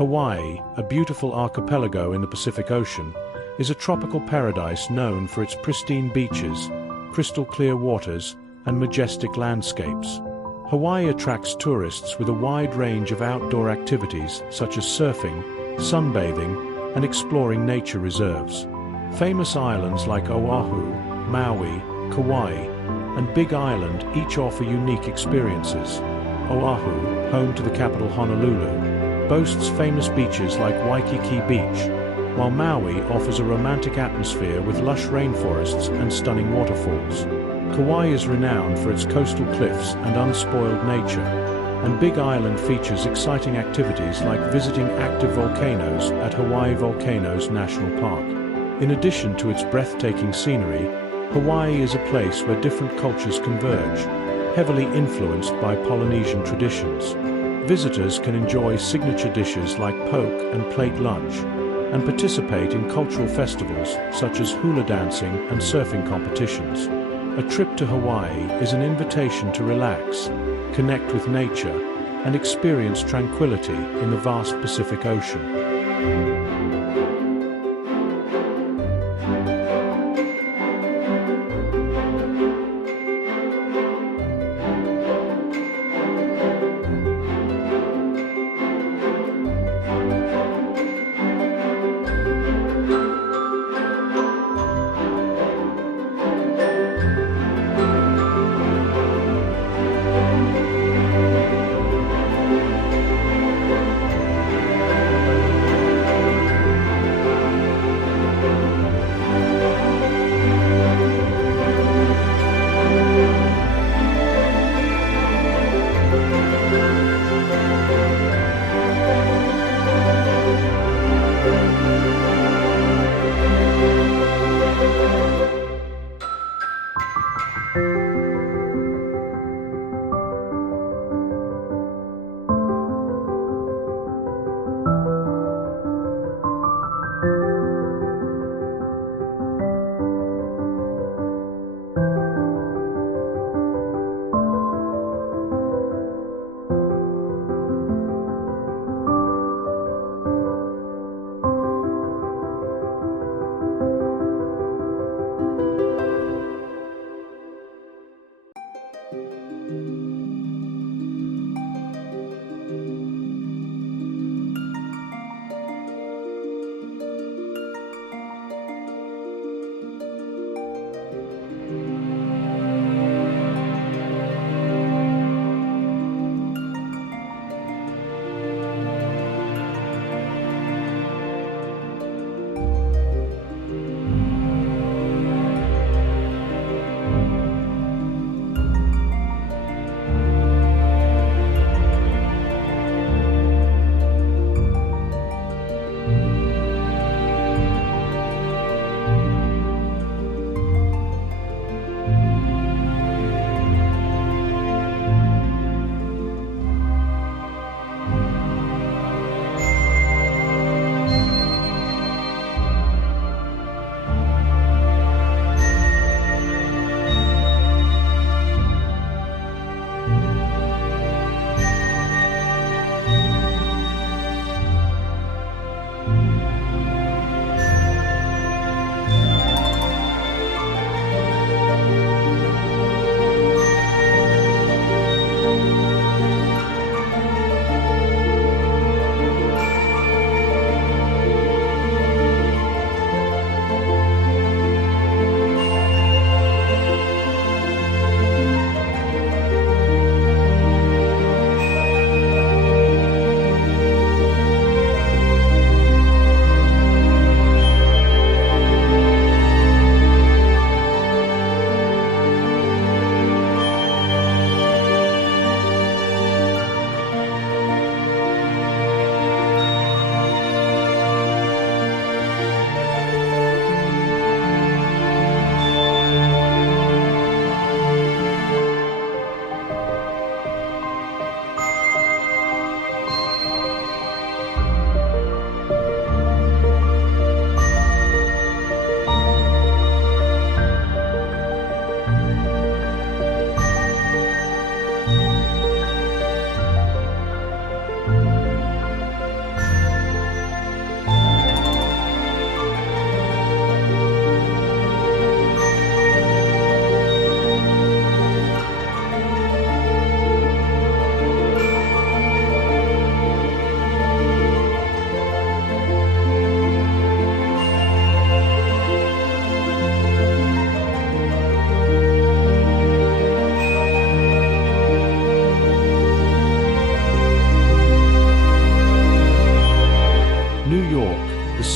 Hawaii, a beautiful archipelago in the Pacific Ocean, is a tropical paradise known for its pristine beaches, crystal-clear waters, and majestic landscapes. Hawaii attracts tourists with a wide range of outdoor activities such as surfing, sunbathing, and exploring nature reserves. Famous islands like Oahu, Maui, Kauai, and Big Island each offer unique experiences. Oahu, home to the capital Honolulu, boasts famous beaches like Waikiki Beach, while Maui offers a romantic atmosphere with lush rainforests and stunning waterfalls. Kauai is renowned for its coastal cliffs and unspoiled nature, and Big Island features exciting activities like visiting active volcanoes at Hawaii Volcanoes National Park. In addition to its breathtaking scenery, Hawaii is a place where different cultures converge, heavily influenced by Polynesian traditions. Visitors can enjoy signature dishes like poke and plate lunch, and participate in cultural festivals such as hula dancing and surfing competitions. A trip to Hawaii is an invitation to relax, connect with nature, and experience tranquility in the vast Pacific Ocean.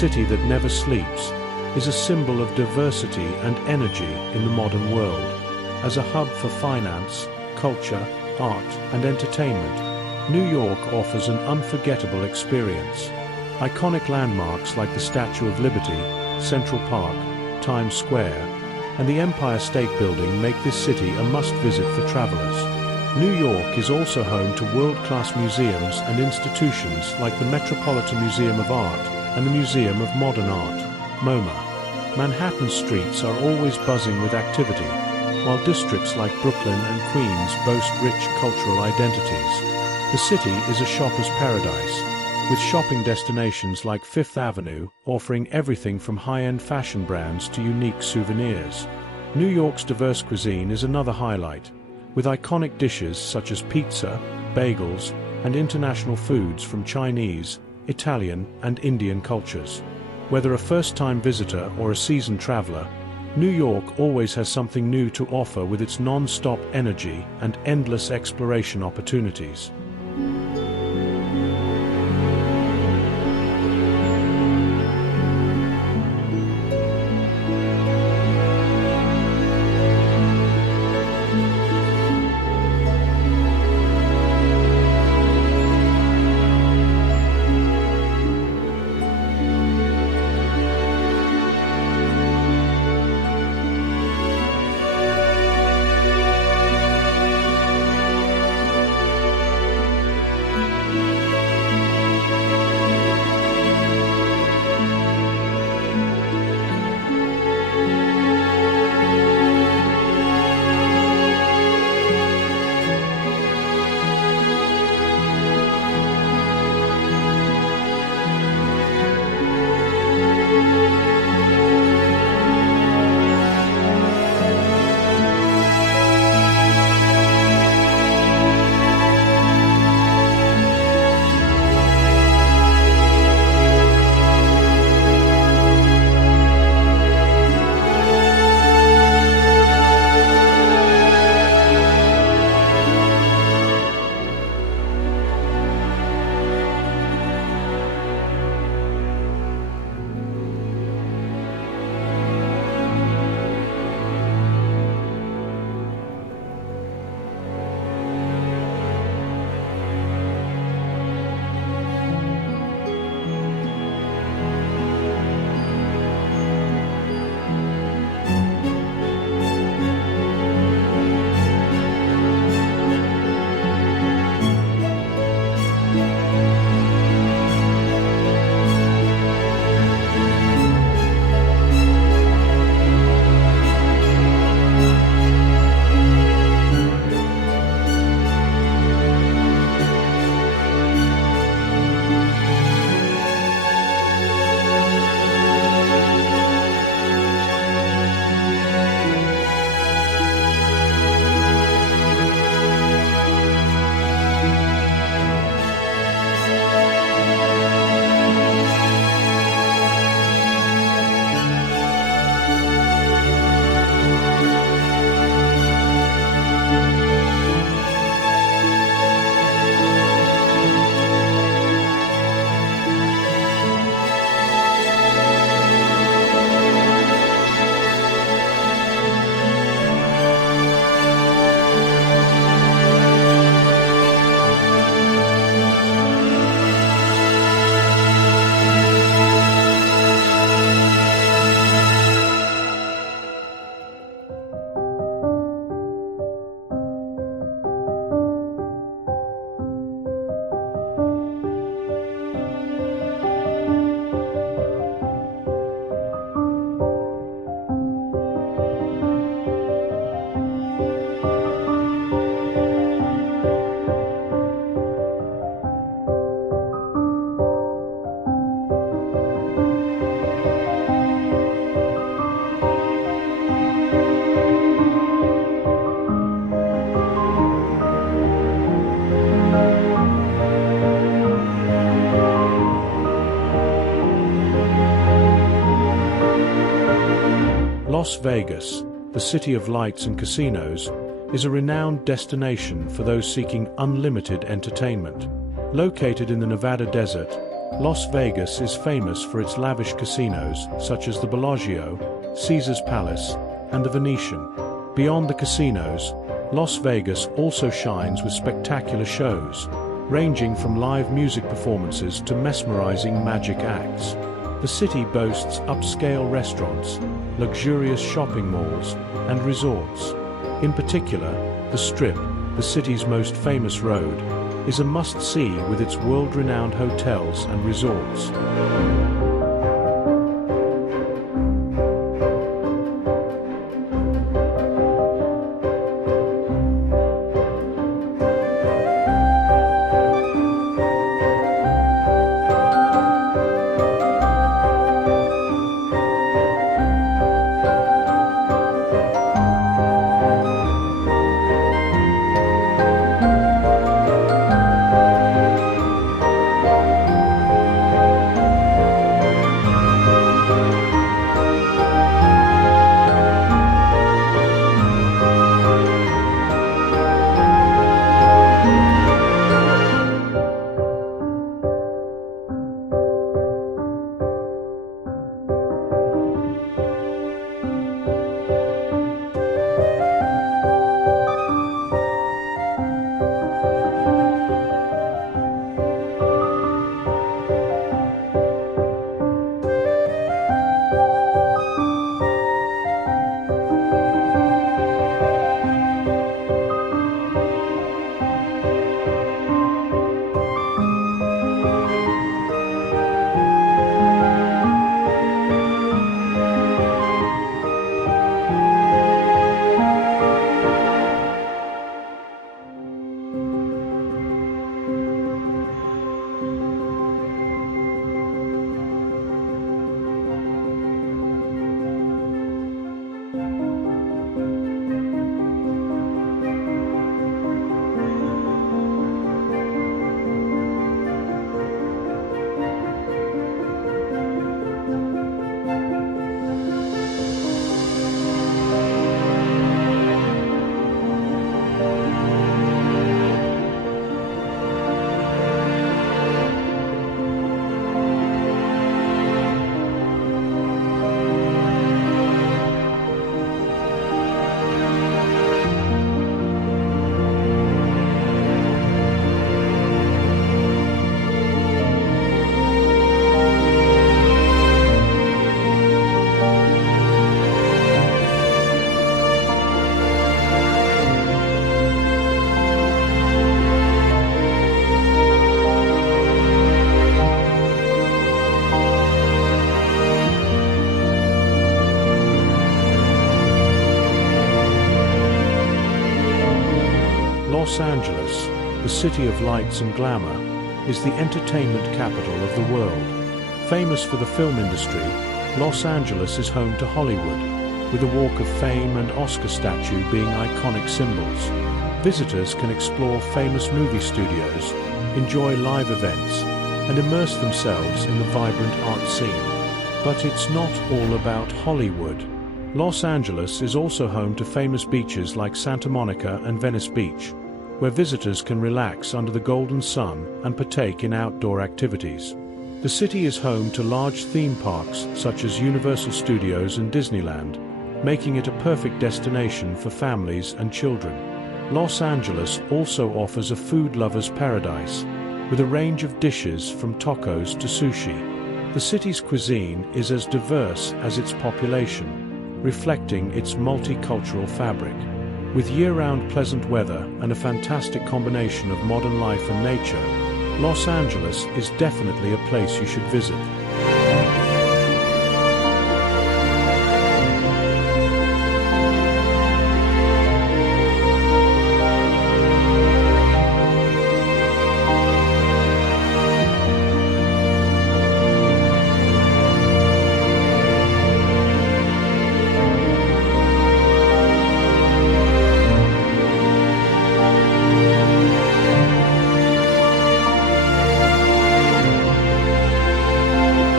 city that never sleeps, is a symbol of diversity and energy in the modern world. As a hub for finance, culture, art, and entertainment, New York offers an unforgettable experience. Iconic landmarks like the Statue of Liberty, Central Park, Times Square, and the Empire State Building make this city a must-visit for travelers. New York is also home to world-class museums and institutions like the Metropolitan Museum of Art and the Museum of Modern Art, MoMA. Manhattan streets are always buzzing with activity, while districts like Brooklyn and Queens boast rich cultural identities. The city is a shopper's paradise, with shopping destinations like Fifth Avenue offering everything from high-end fashion brands to unique souvenirs. New York's diverse cuisine is another highlight, with iconic dishes such as pizza, bagels, and international foods from Chinese, Italian, and Indian cultures. Whether a first-time visitor or a seasoned traveler, New York always has something new to offer with its non-stop energy and endless exploration opportunities. Las Vegas, the city of lights and casinos, is a renowned destination for those seeking unlimited entertainment. Located in the Nevada desert, Las Vegas is famous for its lavish casinos, such as the Bellagio, Caesar's Palace, and the Venetian. Beyond the casinos, Las Vegas also shines with spectacular shows, ranging from live music performances to mesmerizing magic acts. The city boasts upscale restaurants, luxurious shopping malls, and resorts. In particular, the Strip, the city's most famous road, is a must-see with its world-renowned hotels and resorts. Los Angeles, the city of lights and glamour, is the entertainment capital of the world. Famous for the film industry, Los Angeles is home to Hollywood, with a Walk of Fame and Oscar statue being iconic symbols. Visitors can explore famous movie studios, enjoy live events, and immerse themselves in the vibrant art scene. But it's not all about Hollywood. Los Angeles is also home to famous beaches like Santa Monica and Venice Beach, where visitors can relax under the golden sun and partake in outdoor activities. The city is home to large theme parks such as Universal Studios and Disneyland, making it a perfect destination for families and children. Los Angeles also offers a food lover's paradise, with a range of dishes from tacos to sushi. The city's cuisine is as diverse as its population, reflecting its multicultural fabric. With year-round pleasant weather and a fantastic combination of modern life and nature, Los Angeles is definitely a place you should visit.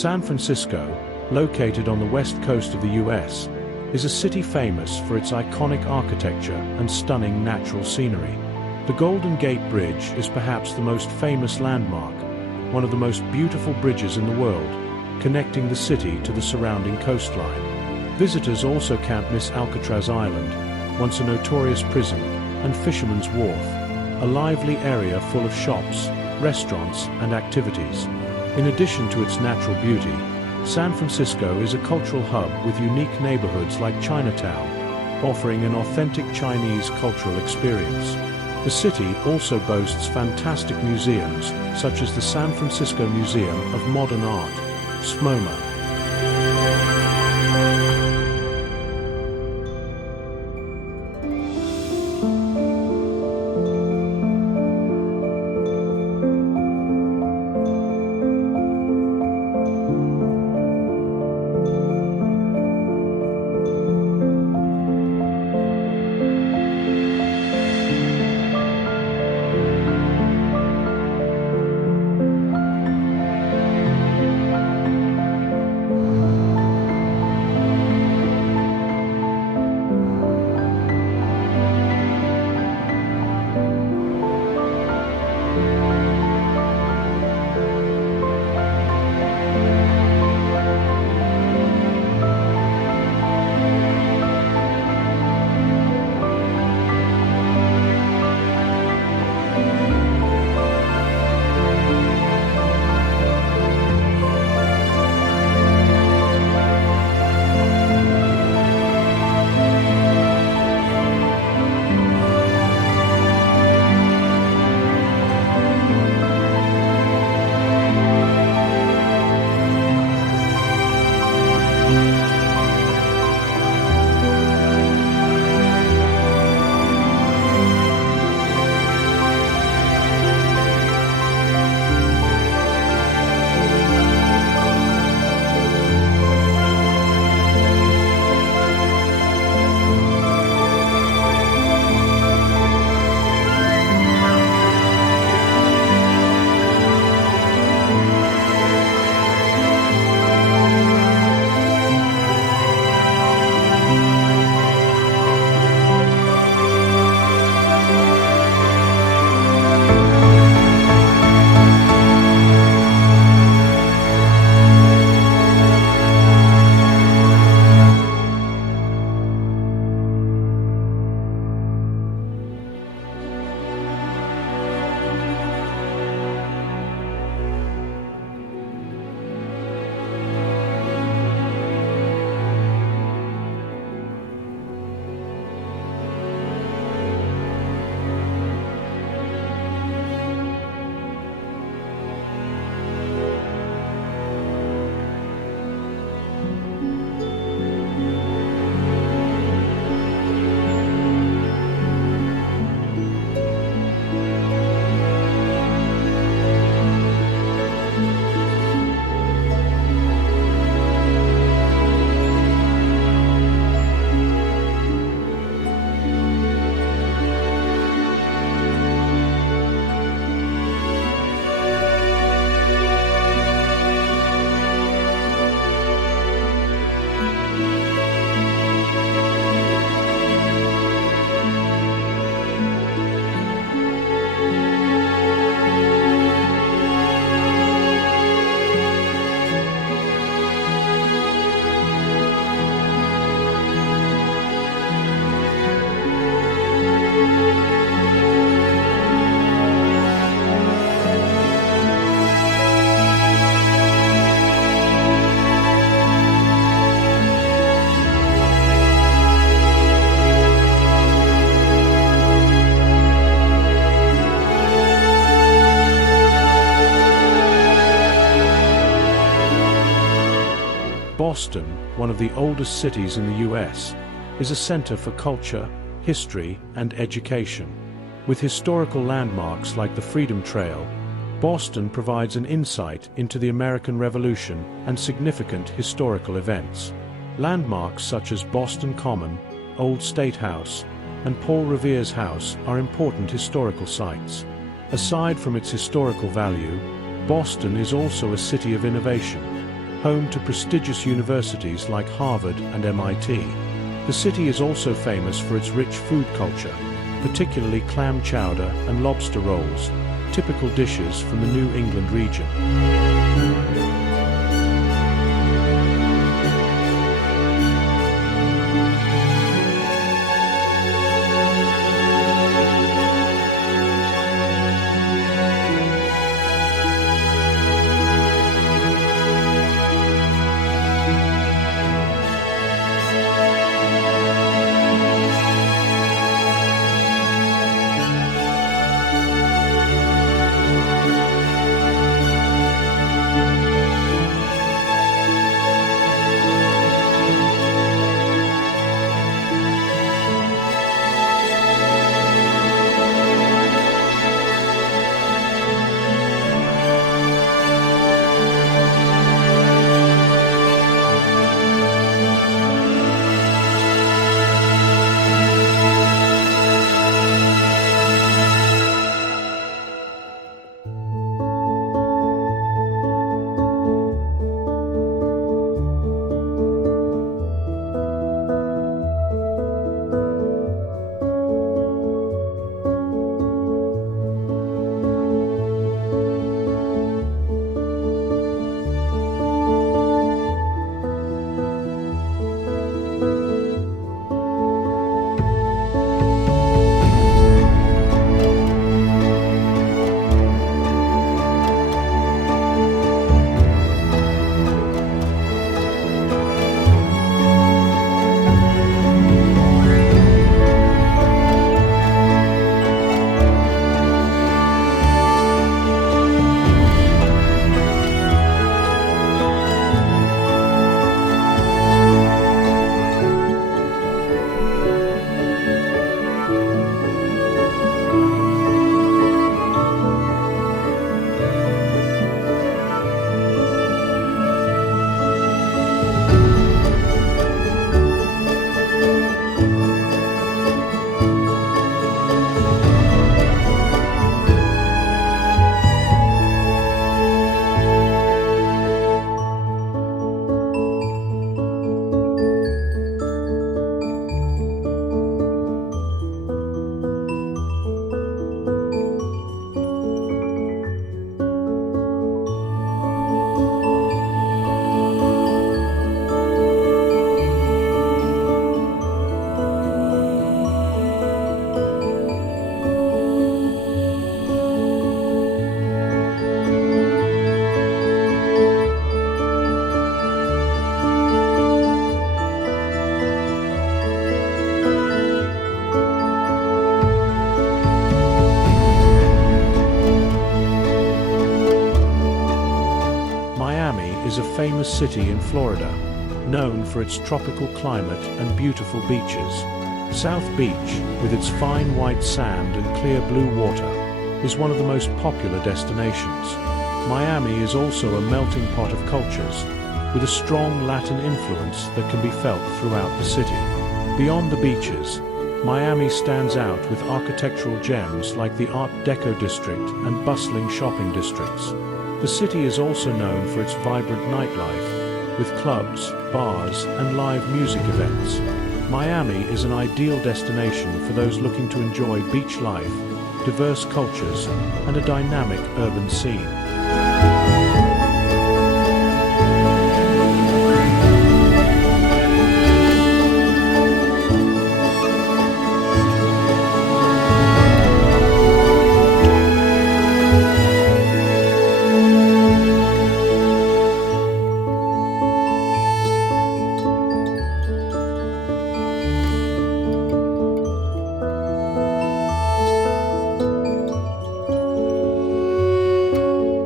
San Francisco, located on the west coast of the US, is a city famous for its iconic architecture and stunning natural scenery. The Golden Gate Bridge is perhaps the most famous landmark, one of the most beautiful bridges in the world, connecting the city to the surrounding coastline. Visitors also can't miss Alcatraz Island, once a notorious prison, and Fisherman's Wharf, a lively area full of shops, restaurants, and activities. In addition to its natural beauty, San Francisco is a cultural hub with unique neighborhoods like Chinatown, offering an authentic Chinese cultural experience. The city also boasts fantastic museums, such as the San Francisco Museum of Modern Art, SMOMA. Boston, one of the oldest cities in the US, is a center for culture, history, and education. With historical landmarks like the Freedom Trail, Boston provides an insight into the American Revolution and significant historical events. Landmarks such as Boston Common, Old State House, and Paul Revere's house are important historical sites. Aside from its historical value, Boston is also a city of innovation. home to prestigious universities like Harvard and MIT. The city is also famous for its rich food culture, particularly clam chowder and lobster rolls, typical dishes from the New England region. Is a famous city in Florida, known for its tropical climate and beautiful beaches. South Beach, with its fine white sand and clear blue water, is one of the most popular destinations. Miami is also a melting pot of cultures, with a strong Latin influence that can be felt throughout the city. Beyond the beaches, Miami stands out with architectural gems like the Art Deco district and bustling shopping districts. The city is also known for its vibrant nightlife, with clubs, bars, and live music events. Miami is an ideal destination for those looking to enjoy beach life, diverse cultures, and a dynamic urban scene.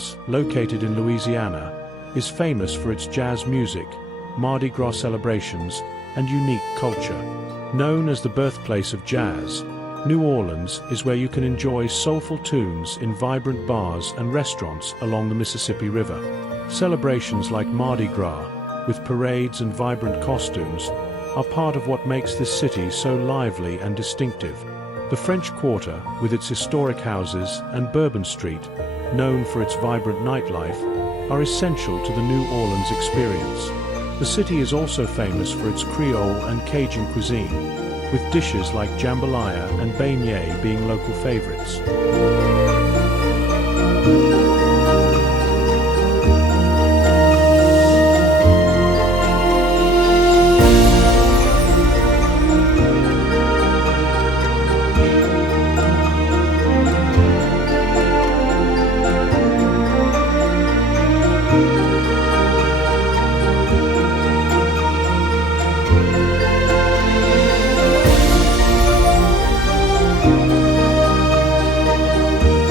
Orleans, located in Louisiana, is famous for its jazz music, Mardi Gras celebrations, and unique culture. Known as the birthplace of jazz, New Orleans is where you can enjoy soulful tunes in vibrant bars and restaurants along the Mississippi River. Celebrations like Mardi Gras, with parades and vibrant costumes, are part of what makes this city so lively and distinctive. The French Quarter, with its historic houses, and Bourbon Street, known for its vibrant nightlife, are essential to the New Orleans experience. The city is also famous for its Creole and Cajun cuisine, with dishes like jambalaya and beignet being local favorites.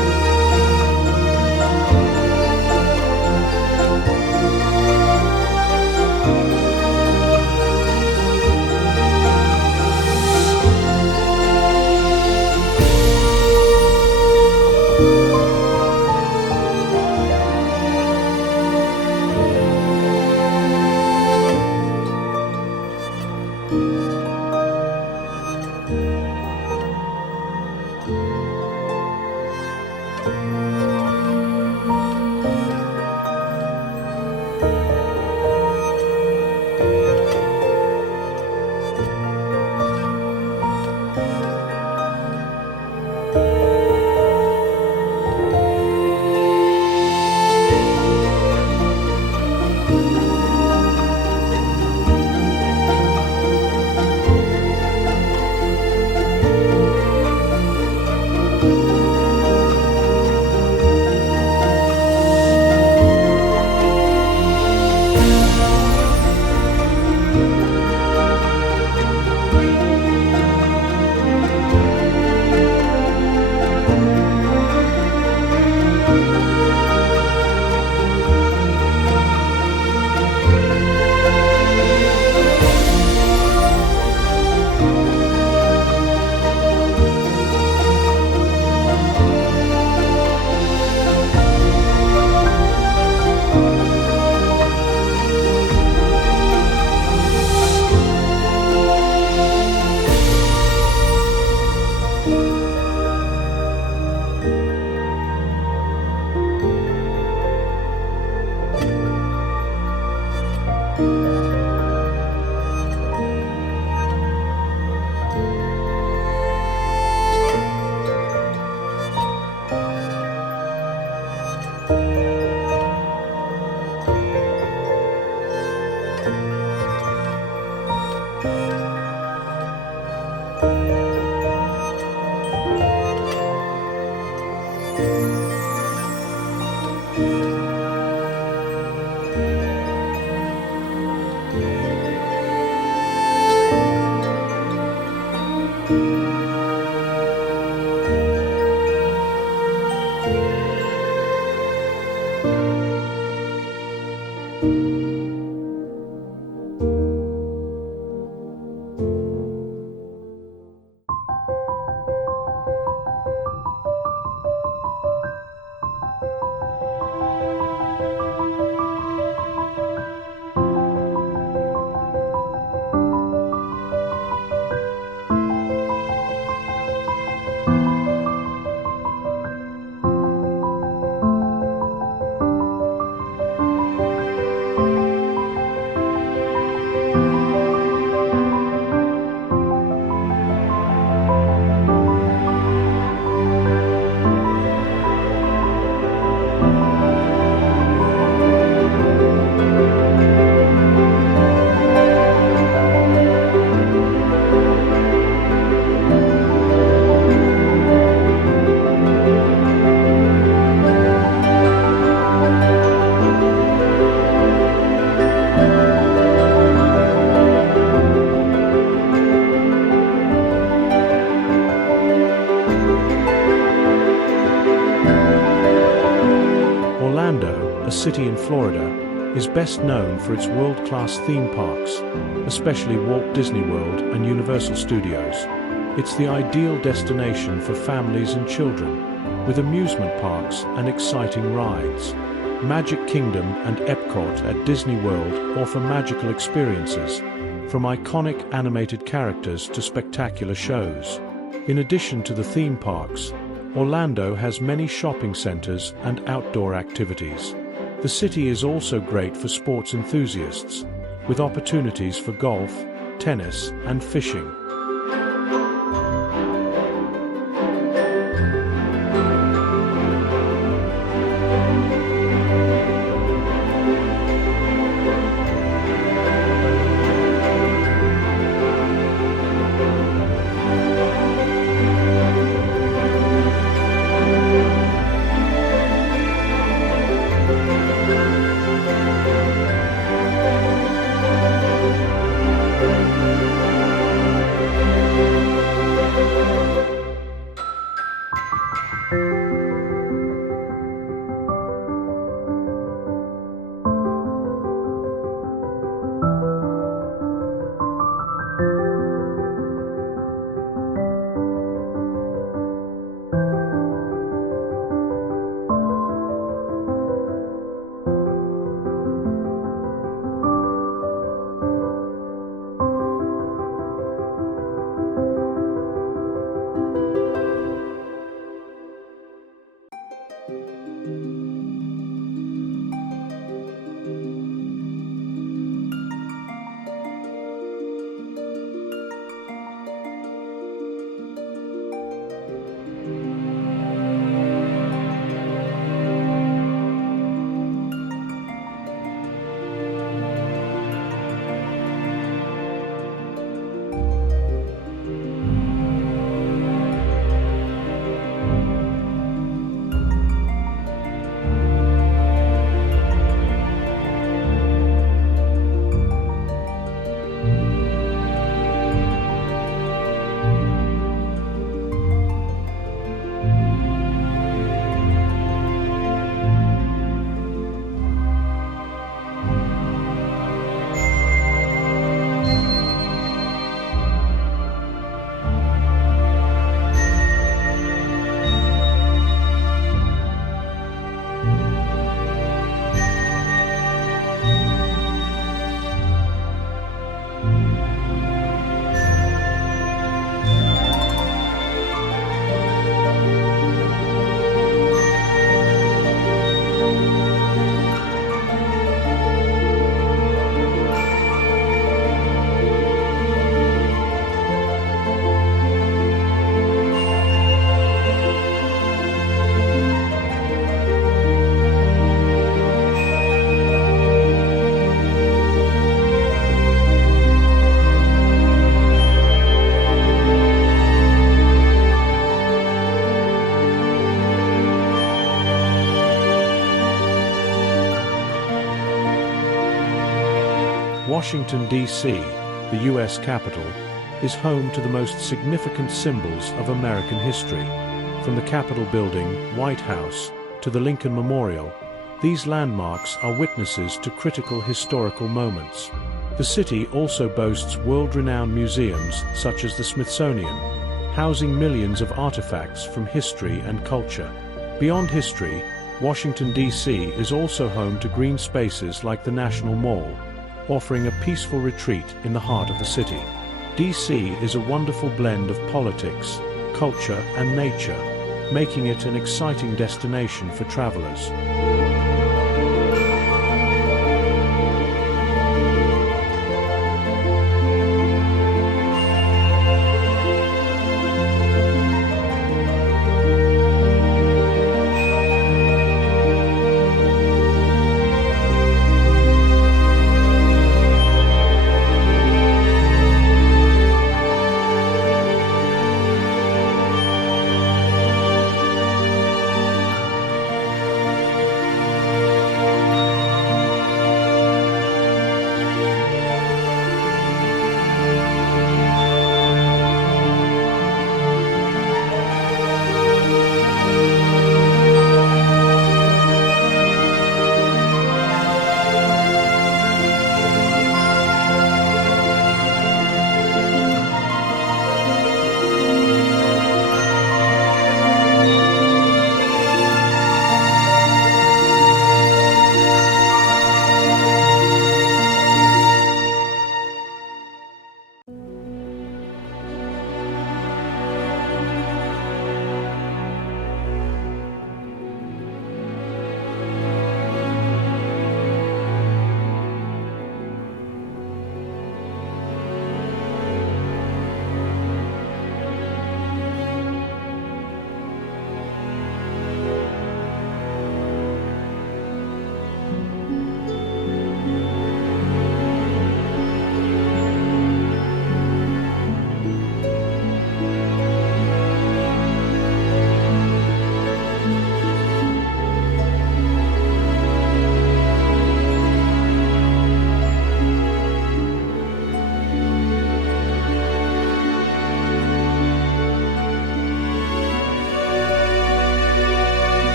city in Florida, is best known for its world-class theme parks, especially Walt Disney World and Universal Studios. It's the ideal destination for families and children, with amusement parks and exciting rides. Magic Kingdom and Epcot at Disney World offer magical experiences, from iconic animated characters to spectacular shows. In addition to the theme parks, Orlando has many shopping centers and outdoor activities. The city is also great for sports enthusiasts, with opportunities for golf, tennis, and fishing. Washington, D.C., the U.S. capital, is home to the most significant symbols of American history. From the Capitol Building, White House, to the Lincoln Memorial, these landmarks are witnesses to critical historical moments. The city also boasts world-renowned museums such as the Smithsonian, housing millions of artifacts from history and culture. Beyond history, Washington, D.C. is also home to green spaces like the National Mall, offering a peaceful retreat in the heart of the city. D.C. is a wonderful blend of politics, culture, and nature, making it an exciting destination for travelers.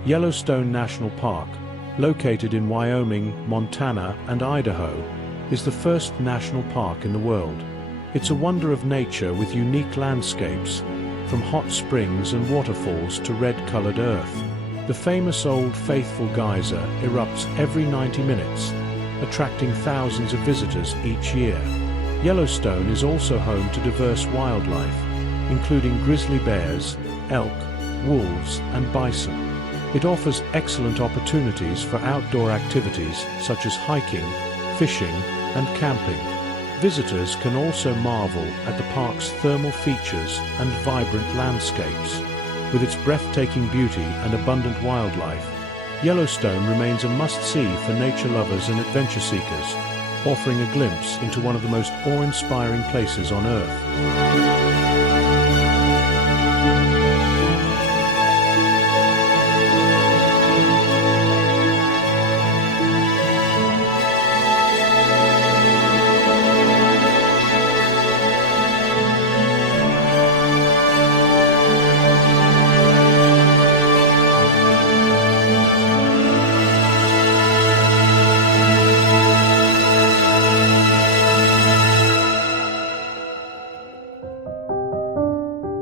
Yellowstone National Park, located in Wyoming, Montana, and Idaho, is the first national park in the world. It's a wonder of nature with unique landscapes, from hot springs and waterfalls to red-colored earth. The famous Old Faithful geyser erupts every 90 minutes, attracting thousands of visitors each year. Yellowstone is also home to diverse wildlife, including grizzly bears, elk, wolves, and bison. It offers excellent opportunities for outdoor activities such as hiking, fishing, and camping. Visitors can also marvel at the park's thermal features and vibrant landscapes. With its breathtaking beauty and abundant wildlife, Yellowstone remains a must-see for nature lovers and adventure seekers, offering a glimpse into one of the most awe-inspiring places on Earth.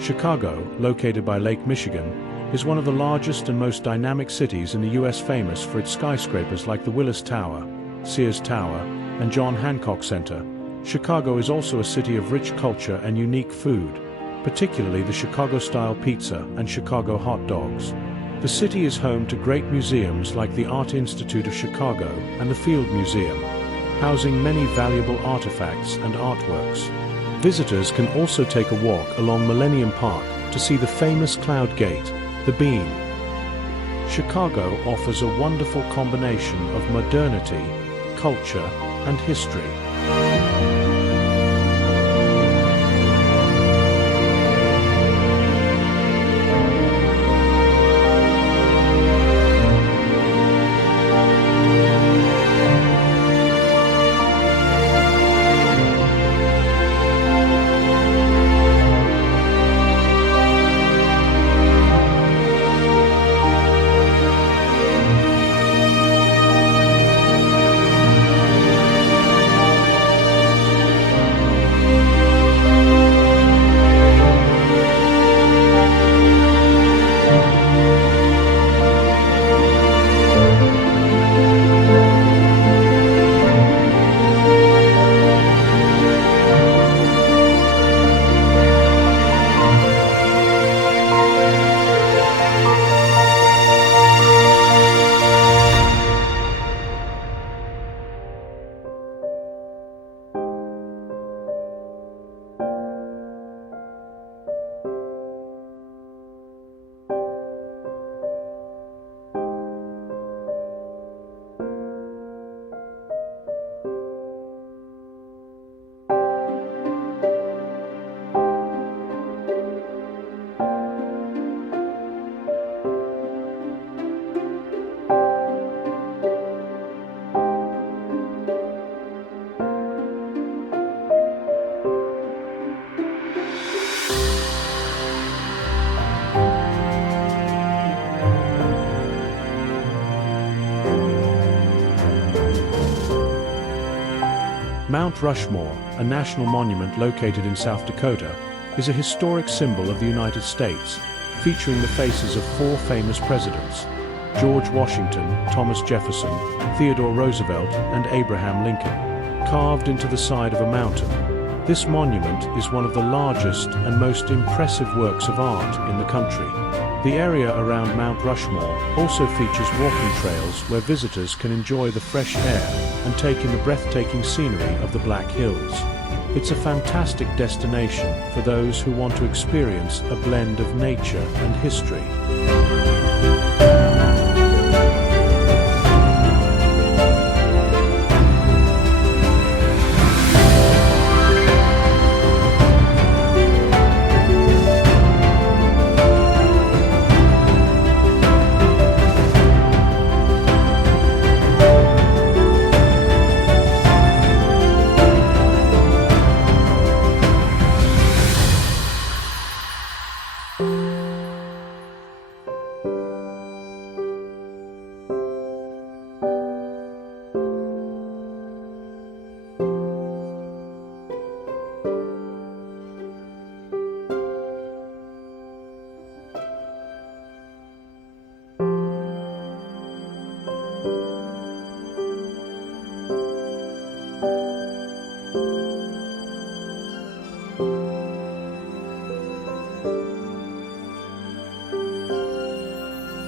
Chicago, located by Lake Michigan, is one of the largest and most dynamic cities in the U.S., famous for its skyscrapers like the Willis Tower, Sears Tower, and John Hancock Center. Chicago is also a city of rich culture and unique food, particularly the Chicago-style pizza and Chicago hot dogs. The city is home to great museums like the Art Institute of Chicago and the Field Museum, housing many valuable artifacts and artworks. Visitors can also take a walk along Millennium Park to see the famous Cloud Gate, the Beam. Chicago offers a wonderful combination of modernity, culture, and history. Mount Rushmore, a national monument located in South Dakota, is a historic symbol of the United States, featuring the faces of 4 famous presidents: George Washington, Thomas Jefferson, Theodore Roosevelt, and Abraham Lincoln, carved into the side of a mountain. This monument is one of the largest and most impressive works of art in the country. The area around Mount Rushmore also features walking trails where visitors can enjoy the fresh air and take in the breathtaking scenery of the Black Hills. It's a fantastic destination for those who want to experience a blend of nature and history.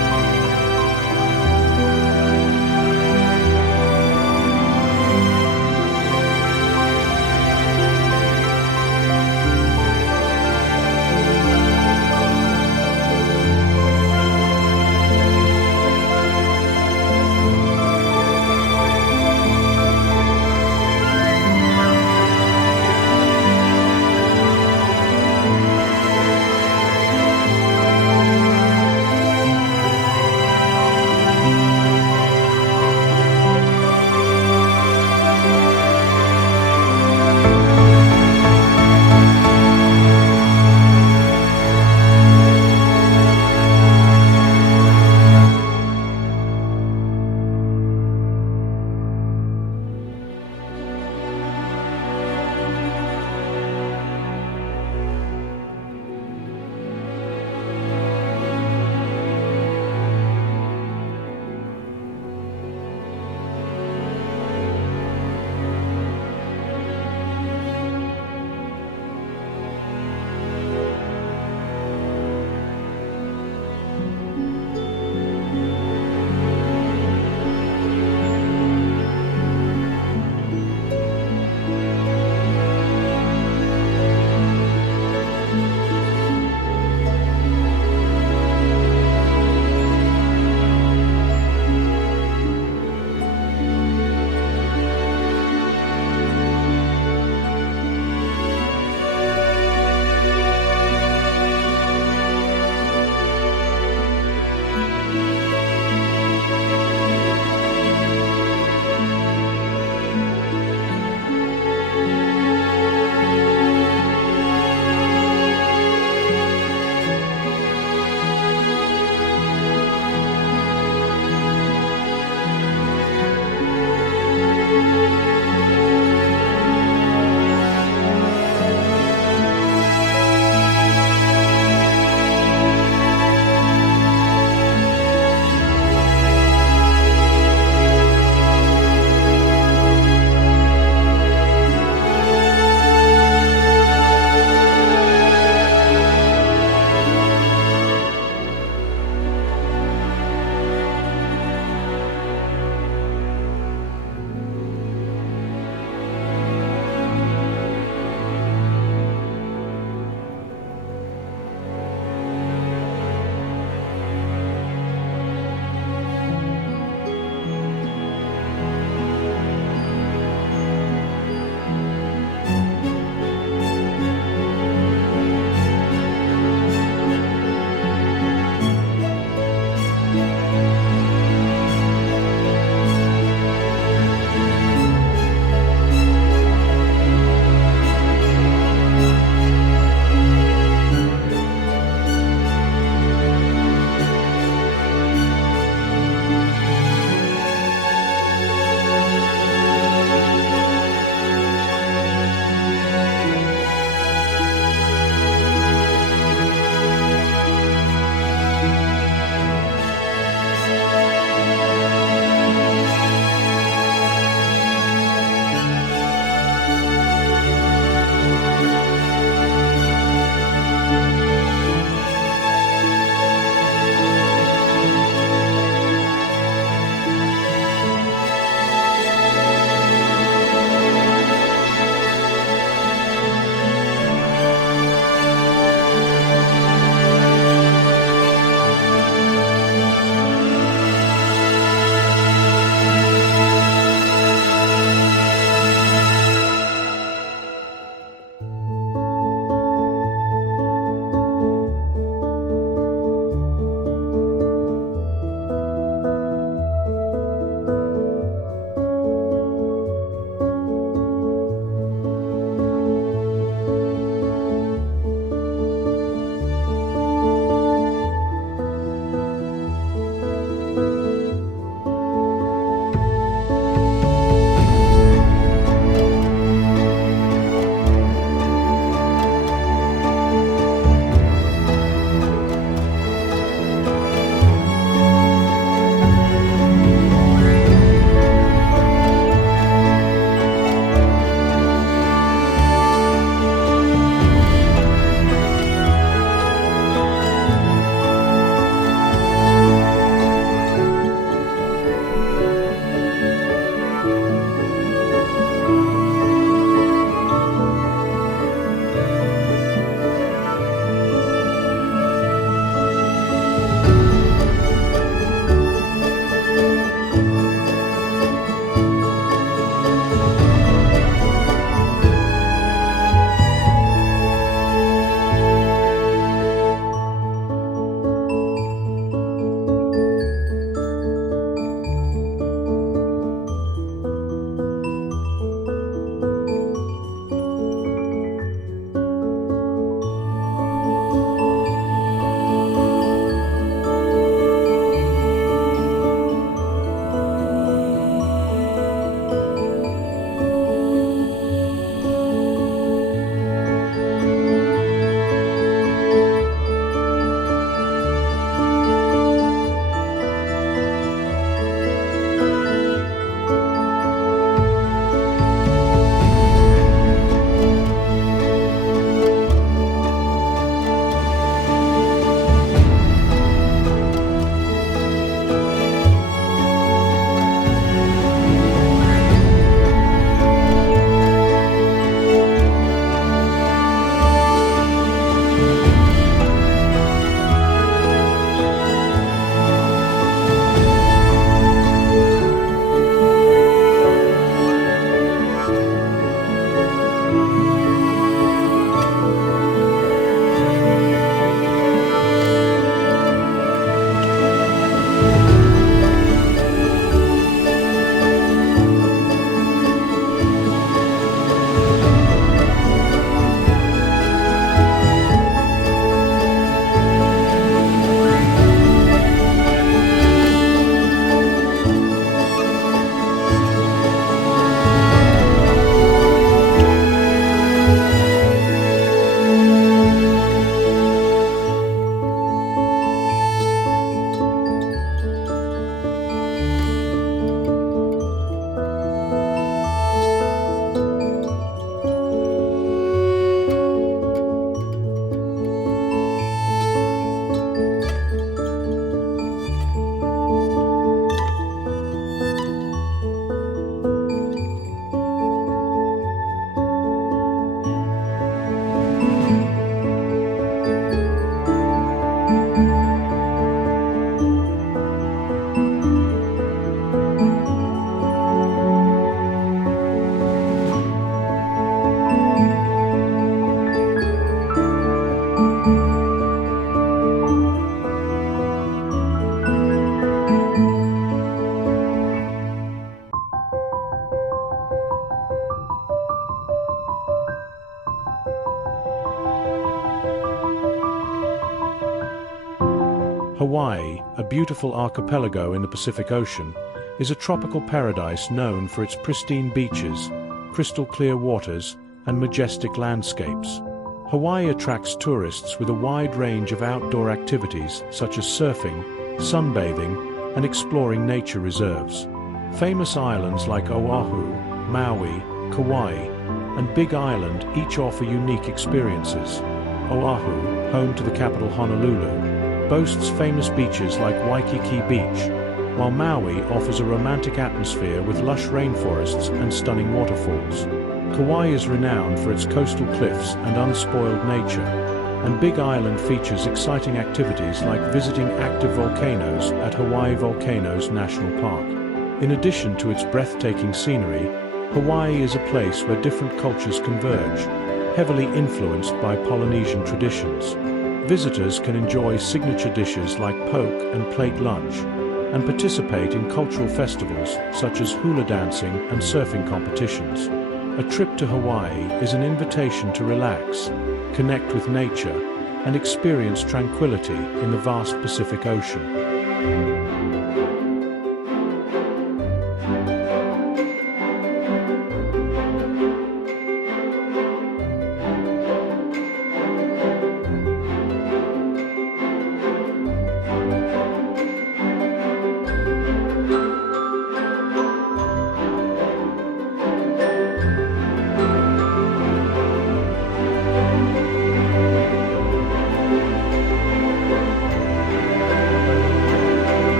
Hawaii, a beautiful archipelago in the Pacific Ocean, is a tropical paradise known for its pristine beaches, crystal-clear waters, and majestic landscapes. Hawaii attracts tourists with a wide range of outdoor activities such as surfing, sunbathing, and exploring nature reserves. Famous islands like Oahu, Maui, Kauai, and Big Island each offer unique experiences. Oahu, home to the capital Honolulu, boasts famous beaches like Waikiki Beach, while Maui offers a romantic atmosphere with lush rainforests and stunning waterfalls. Kauai is renowned for its coastal cliffs and unspoiled nature, and Big Island features exciting activities like visiting active volcanoes at Hawaii Volcanoes National Park. In addition to its breathtaking scenery, Hawaii is a place where different cultures converge, heavily influenced by Polynesian traditions. Visitors can enjoy signature dishes like poke and plate lunch, and participate in cultural festivals such as hula dancing and surfing competitions. A trip to Hawaii is an invitation to relax, connect with nature, and experience tranquility in the vast Pacific Ocean.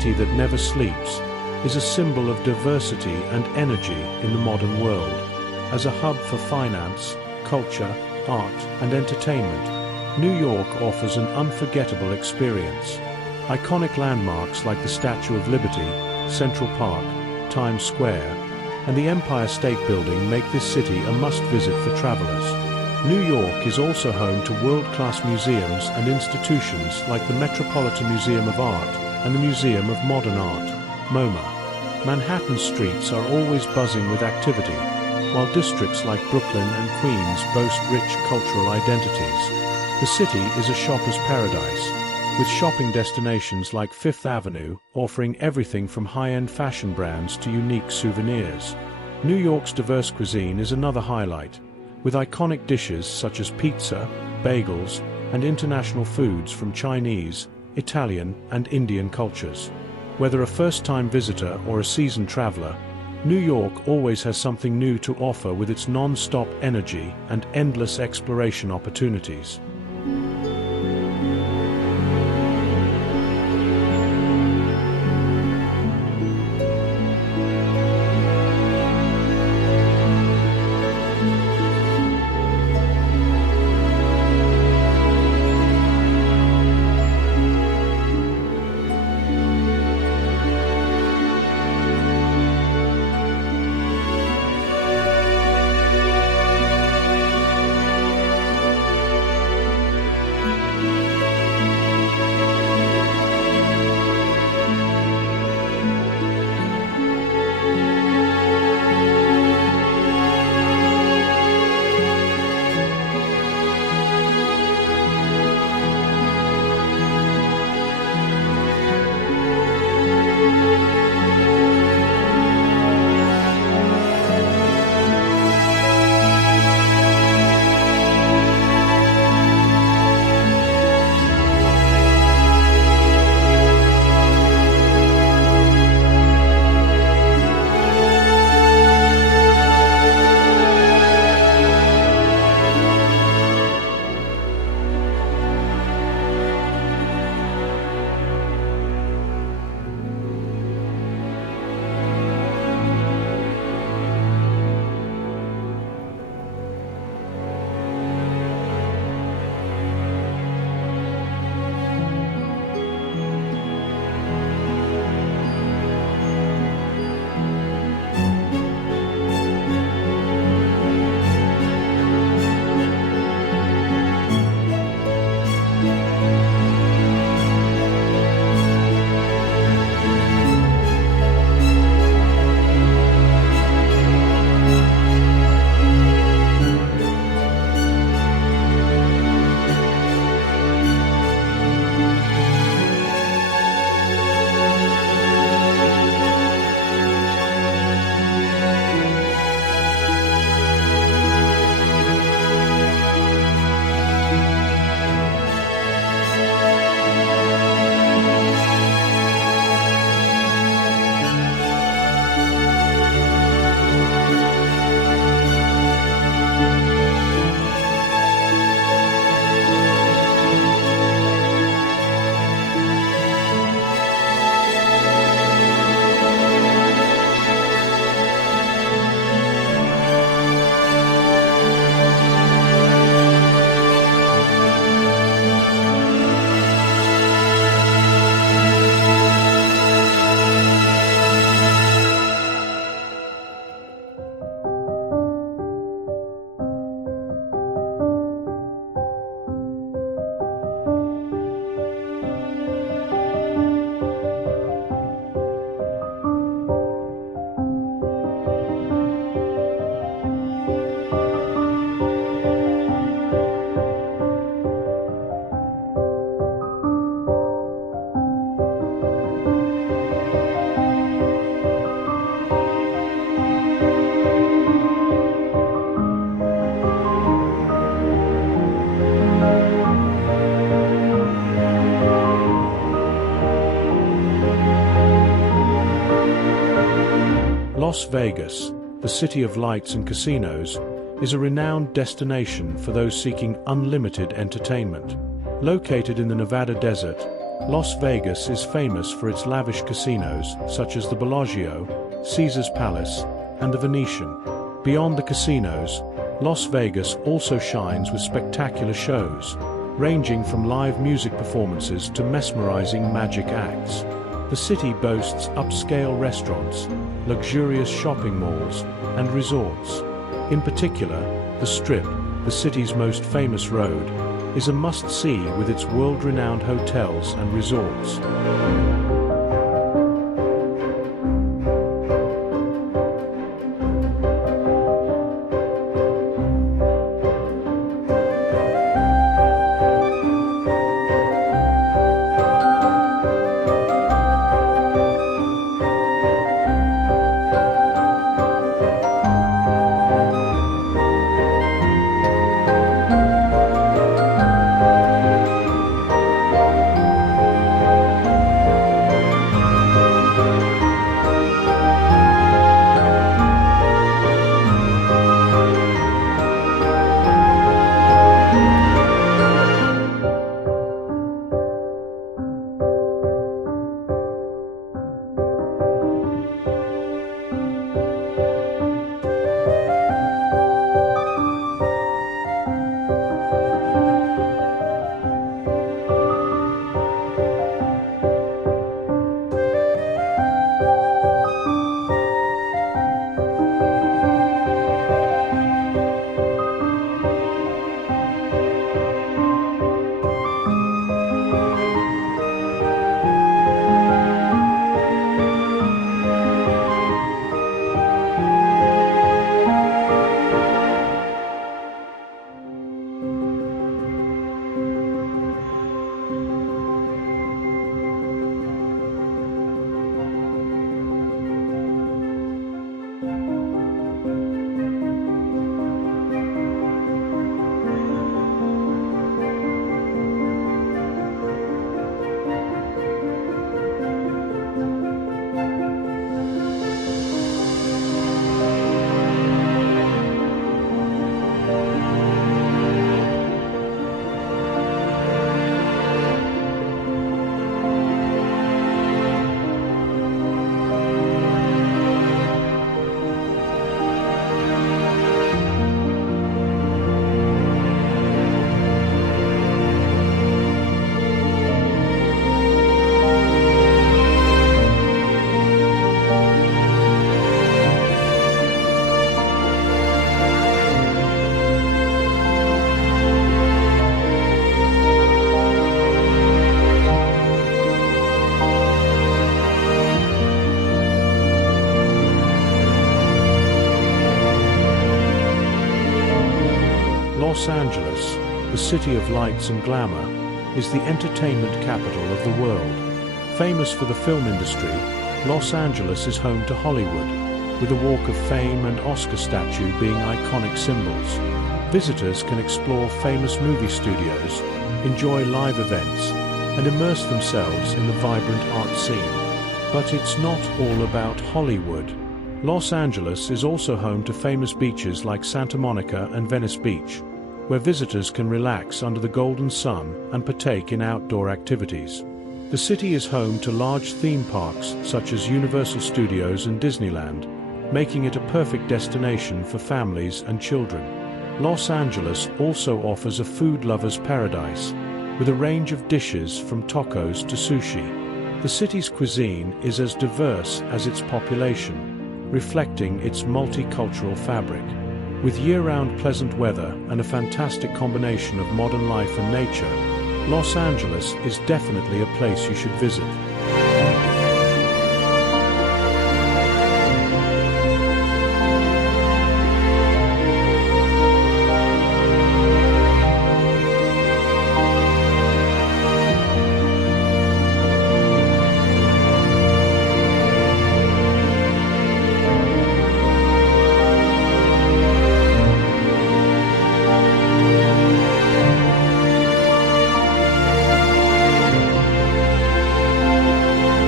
city that never sleeps, is a symbol of diversity and energy in the modern world. As a hub for finance, culture, art, and entertainment, New York offers an unforgettable experience. Iconic landmarks like the Statue of Liberty, Central Park, Times Square, and the Empire State Building make this city a must-visit for travelers. New York is also home to world-class museums and institutions like the Metropolitan Museum of Art and the Museum of Modern Art, MoMA. Manhattan streets are always buzzing with activity, while districts like Brooklyn and Queens boast rich cultural identities. The city is a shopper's paradise, with shopping destinations like Fifth Avenue offering everything from high-end fashion brands to unique souvenirs. New York's diverse cuisine is another highlight, with iconic dishes such as pizza, bagels, and international foods from Chinese, Italian, and Indian cultures. Whether a first-time visitor or a seasoned traveler, New York always has something new to offer with its non-stop energy and endless exploration opportunities. Las Vegas, the city of lights and casinos, is a renowned destination for those seeking unlimited entertainment. Located in the Nevada desert, Las Vegas is famous for its lavish casinos, such as the Bellagio, Caesar's Palace, and the Venetian. Beyond the casinos, Las Vegas also shines with spectacular shows, ranging from live music performances to mesmerizing magic acts. The city boasts upscale restaurants, luxurious shopping malls, and resorts. In particular, the Strip, the city's most famous road, is a must-see with its world-renowned hotels and resorts. Los Angeles, the city of lights and glamour, is the entertainment capital of the world. Famous for the film industry, Los Angeles is home to Hollywood, with a Walk of Fame and Oscar statue being iconic symbols. Visitors can explore famous movie studios, enjoy live events, and immerse themselves in the vibrant art scene. But it's not all about Hollywood. Los Angeles is also home to famous beaches like Santa Monica and Venice Beach, where visitors can relax under the golden sun and partake in outdoor activities. The city is home to large theme parks such as Universal Studios and Disneyland, making it a perfect destination for families and children. Los Angeles also offers a food lover's paradise, with a range of dishes from tacos to sushi. The city's cuisine is as diverse as its population, reflecting its multicultural fabric. With year-round pleasant weather and a fantastic combination of modern life and nature, Los Angeles is definitely a place you should visit.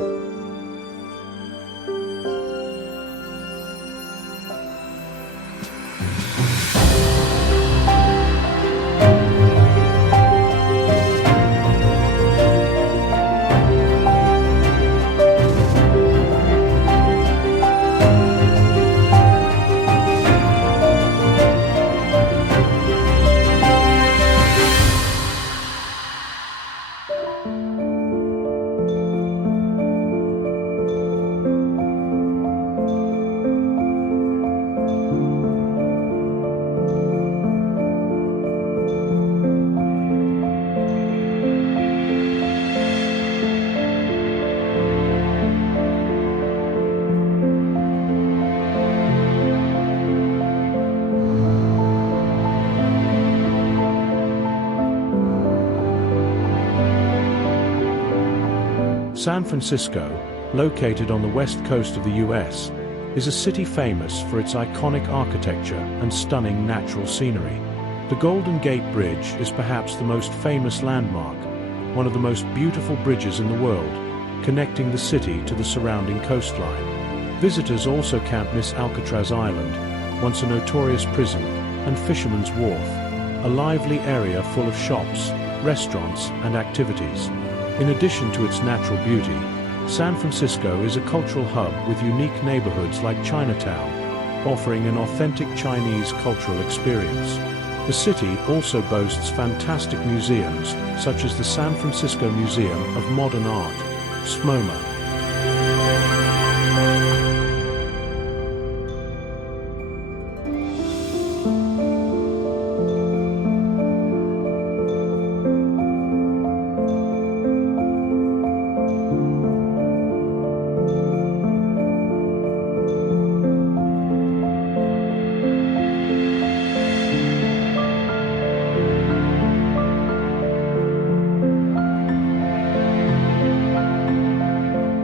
San Francisco, located on the west coast of the US, is a city famous for its iconic architecture and stunning natural scenery. The Golden Gate Bridge is perhaps the most famous landmark, one of the most beautiful bridges in the world, connecting the city to the surrounding coastline. Visitors also can't miss Alcatraz Island, once a notorious prison, and Fisherman's Wharf, a lively area full of shops, restaurants, and activities. In addition to its natural beauty, San Francisco is a cultural hub with unique neighborhoods like Chinatown, offering an authentic Chinese cultural experience. The city also boasts fantastic museums, such as the San Francisco Museum of Modern Art, SMOMA.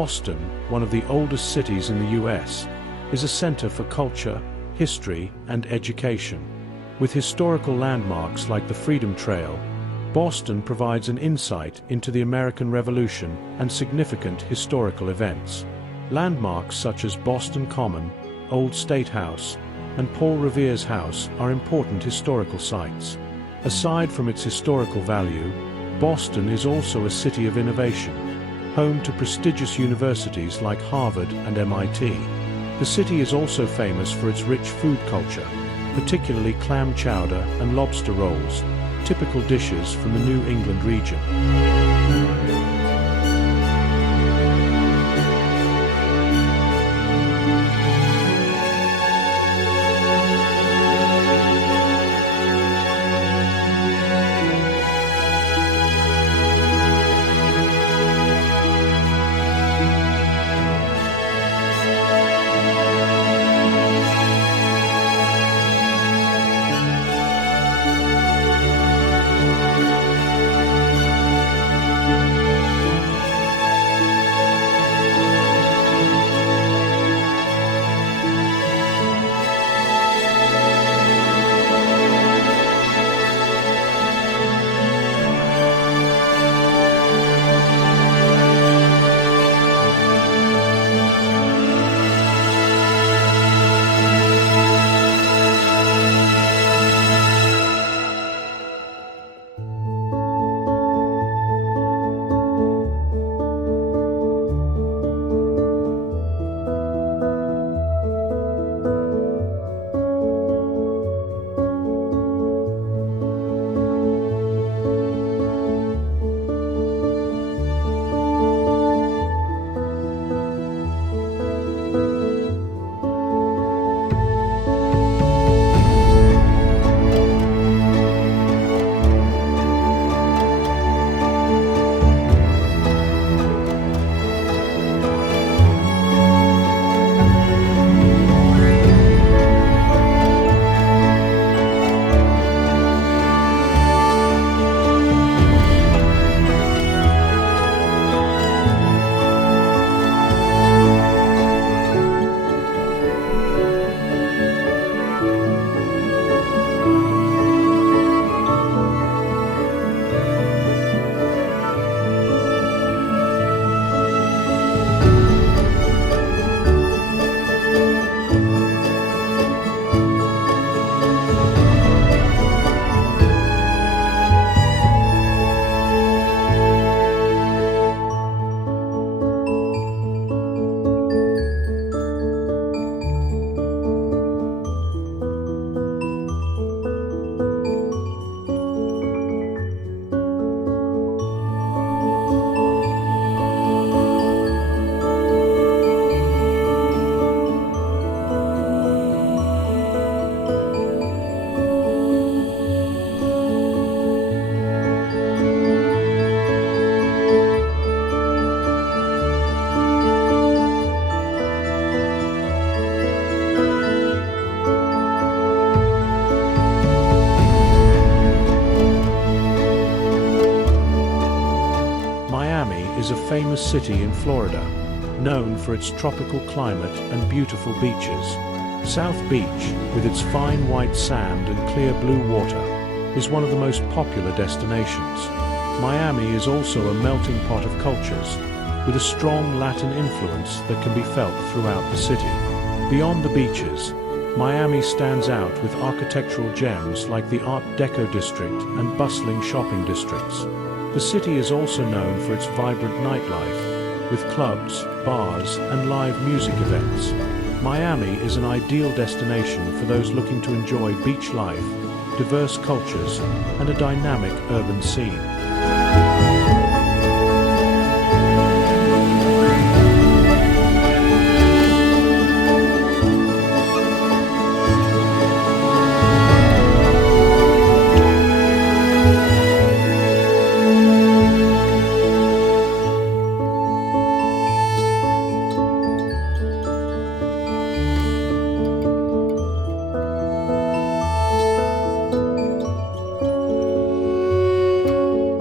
Boston, one of the oldest cities in the U.S., is a center for culture, history, and education. With historical landmarks like the Freedom Trail, Boston provides an insight into the American Revolution and significant historical events. Landmarks such as Boston Common, Old State House, and Paul Revere's house are important historical sites. Aside from its historical value, Boston is also a city of innovation, home to prestigious universities like Harvard and MIT. The city is also famous for its rich food culture, particularly clam chowder and lobster rolls, typical dishes from the New England region. is a famous city in Florida, known for its tropical climate and beautiful beaches. South Beach, with its fine white sand and clear blue water, is one of the most popular destinations. Miami is also a melting pot of cultures, with a strong Latin influence that can be felt throughout the city. Beyond the beaches, Miami stands out with architectural gems like the Art Deco district and bustling shopping districts. The city is also known for its vibrant nightlife, with clubs, bars, and live music events. Miami is an ideal destination for those looking to enjoy beach life, diverse cultures, and a dynamic urban scene.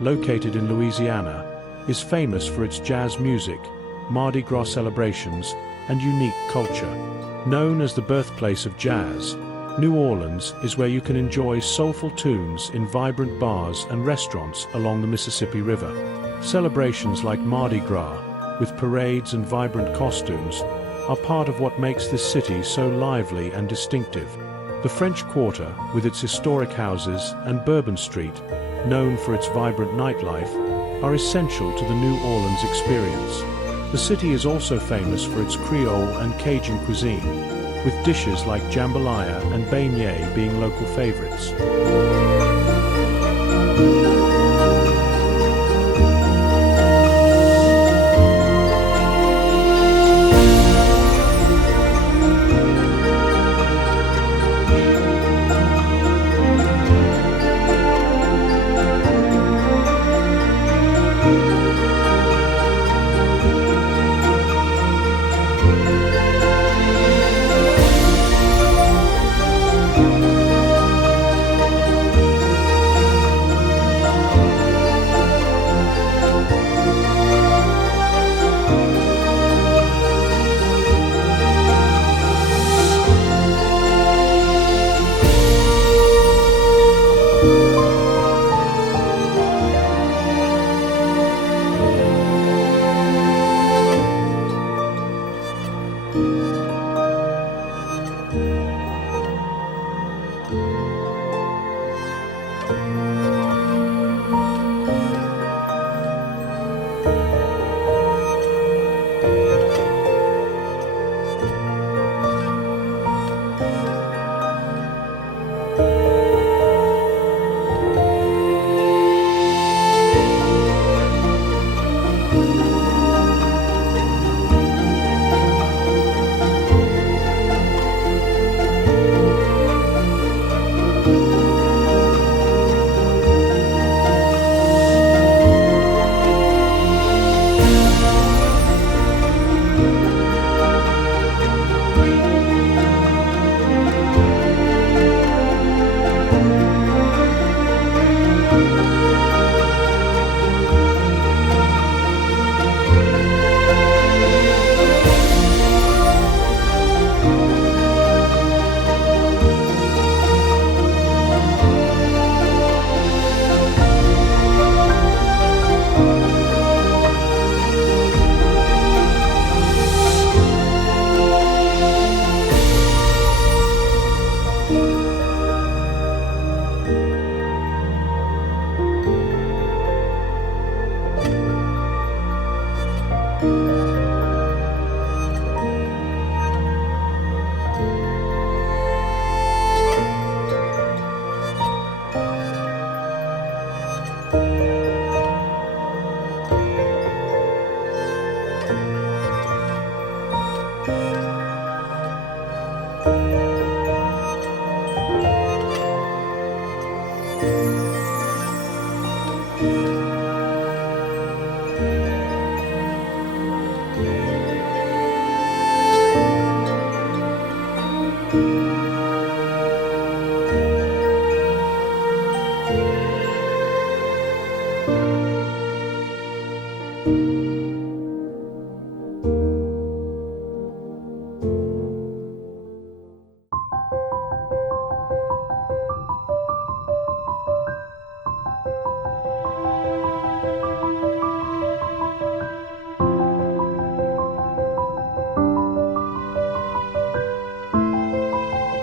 located in Louisiana, is famous for its jazz music, Mardi Gras celebrations, and unique culture. Known as the birthplace of jazz, New Orleans is where you can enjoy soulful tunes in vibrant bars and restaurants along the Mississippi River. Celebrations like Mardi Gras, with parades and vibrant costumes, are part of what makes this city so lively and distinctive. The French Quarter, with its historic houses, and Bourbon Street, known for its vibrant nightlife, are essential to the New Orleans experience. The city is also famous for its Creole and Cajun cuisine, with dishes like jambalaya and beignet being local favorites.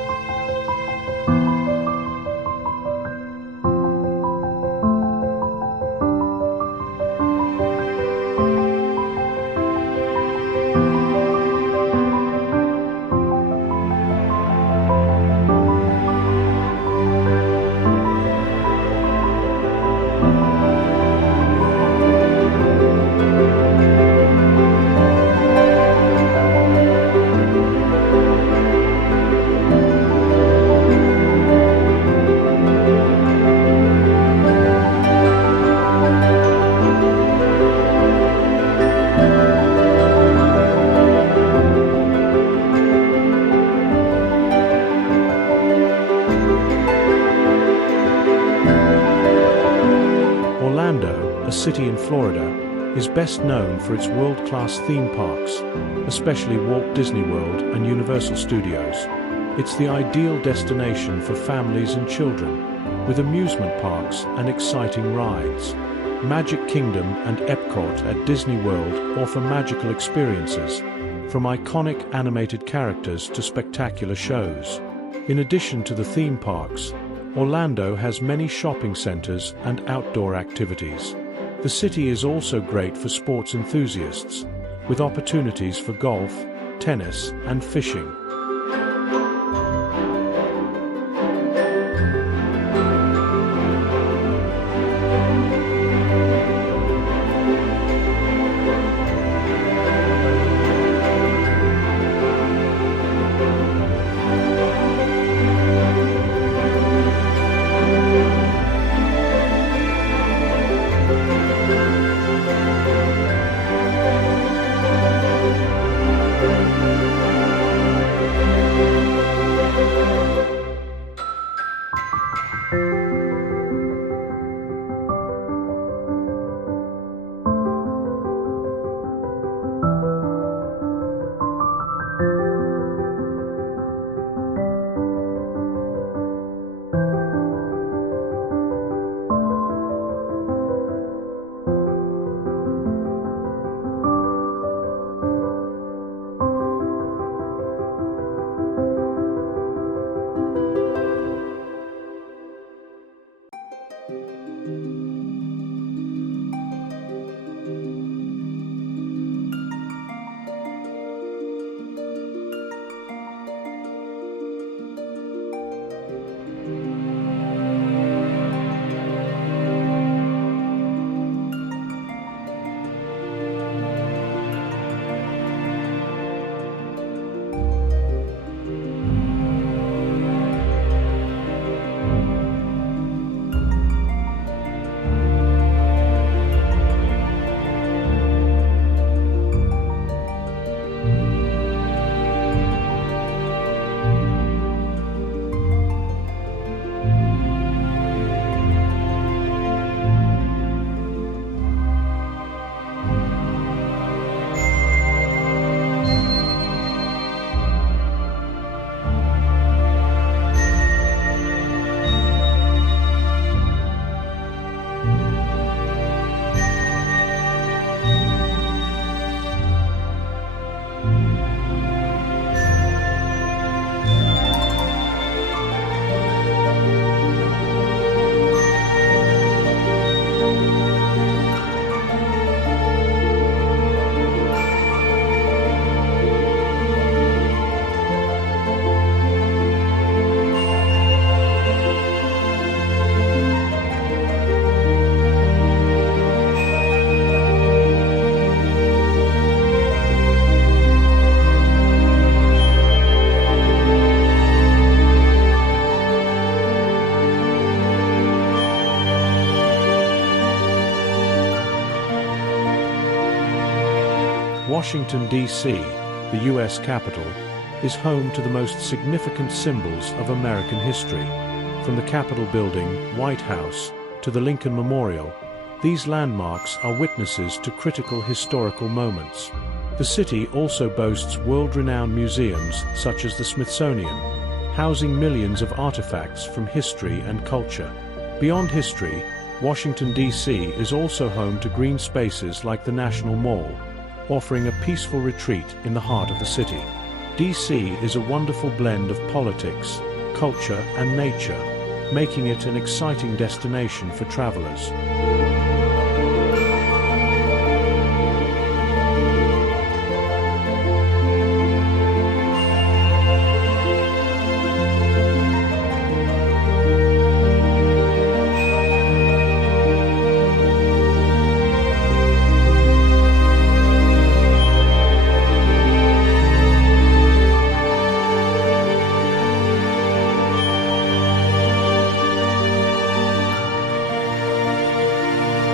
city in Florida, is best known for its world-class theme parks, especially Walt Disney World and Universal Studios. It's the ideal destination for families and children, with amusement parks and exciting rides. Magic Kingdom and Epcot at Disney World offer magical experiences, from iconic animated characters to spectacular shows. In addition to the theme parks, Orlando has many shopping centers and outdoor activities. The city is also great for sports enthusiasts, with opportunities for golf, tennis, and fishing. Washington, D.C., the U.S. capital, is home to the most significant symbols of American history. From the Capitol Building, White House, to the Lincoln Memorial, these landmarks are witnesses to critical historical moments. The city also boasts world-renowned museums such as the Smithsonian, housing millions of artifacts from history and culture. Beyond history, Washington, D.C. is also home to green spaces like the National Mall, offering a peaceful retreat in the heart of the city. D.C. is a wonderful blend of politics, culture, and nature, making it an exciting destination for travelers.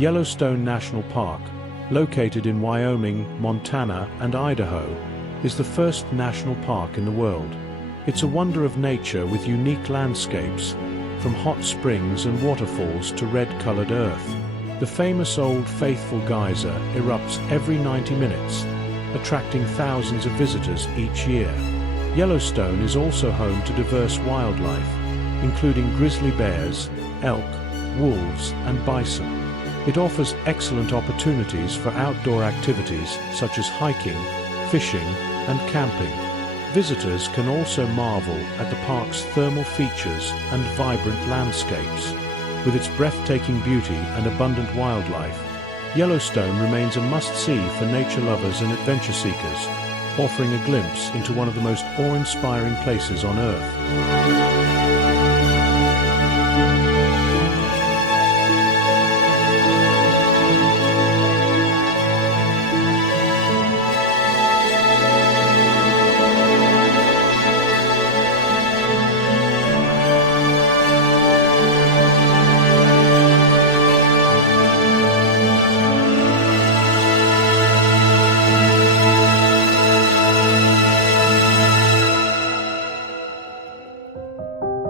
Yellowstone National Park, located in Wyoming, Montana, and Idaho, is the first national park in the world. It's a wonder of nature with unique landscapes, from hot springs and waterfalls to red-colored earth. The famous Old Faithful geyser erupts every 90 minutes, attracting thousands of visitors each year. Yellowstone is also home to diverse wildlife, including grizzly bears, elk, wolves, and bison. It offers excellent opportunities for outdoor activities such as hiking, fishing, and camping. Visitors can also marvel at the park's thermal features and vibrant landscapes. With its breathtaking beauty and abundant wildlife, Yellowstone remains a must-see for nature lovers and adventure seekers, offering a glimpse into one of the most awe-inspiring places on Earth.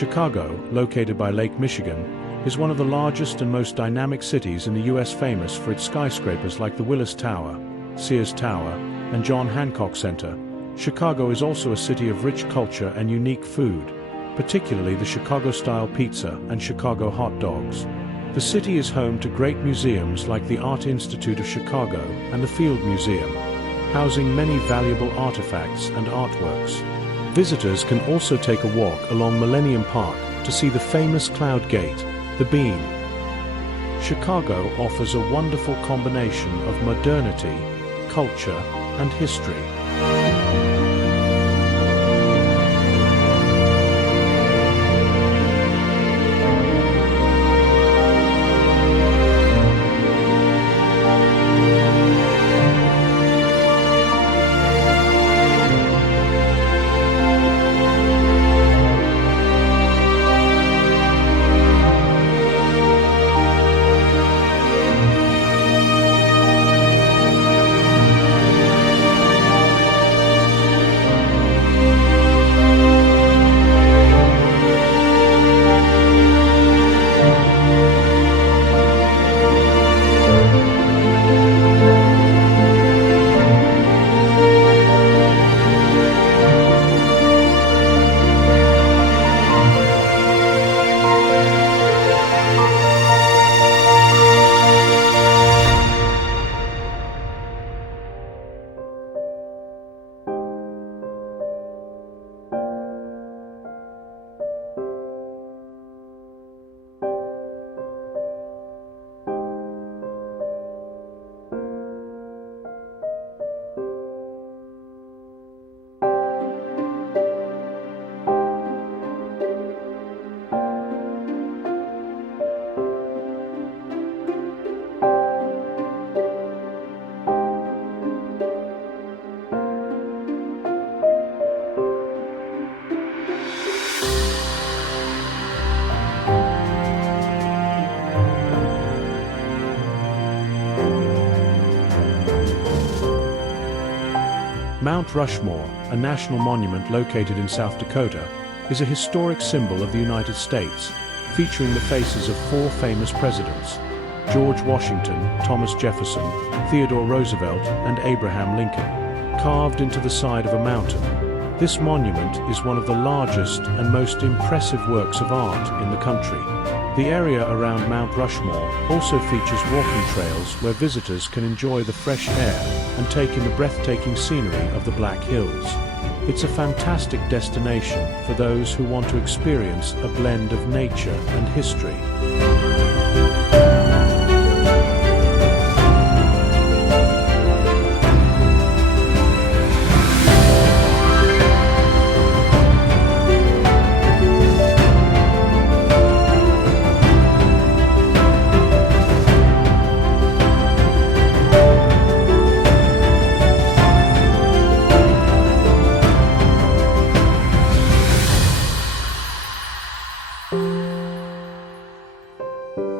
Chicago, located by Lake Michigan, is one of the largest and most dynamic cities in the U.S., famous for its skyscrapers like the Willis Tower, Sears Tower, and John Hancock Center. Chicago is also a city of rich culture and unique food, particularly the Chicago-style pizza and Chicago hot dogs. The city is home to great museums like the Art Institute of Chicago and the Field Museum, housing many valuable artifacts and artworks. Visitors can also take a walk along Millennium Park to see the famous Cloud Gate, the Beam. Chicago offers a wonderful combination of modernity, culture, and history. Mount Rushmore, a national monument located in South Dakota, is a historic symbol of the United States, featuring the faces of 4 famous presidents: George Washington, Thomas Jefferson, Theodore Roosevelt, and Abraham Lincoln, carved into the side of a mountain. This monument is one of the largest and most impressive works of art in the country. The area around Mount Rushmore also features walking trails where visitors can enjoy the fresh air and take in the breathtaking scenery of the Black Hills. It's a fantastic destination for those who want to experience a blend of nature and history.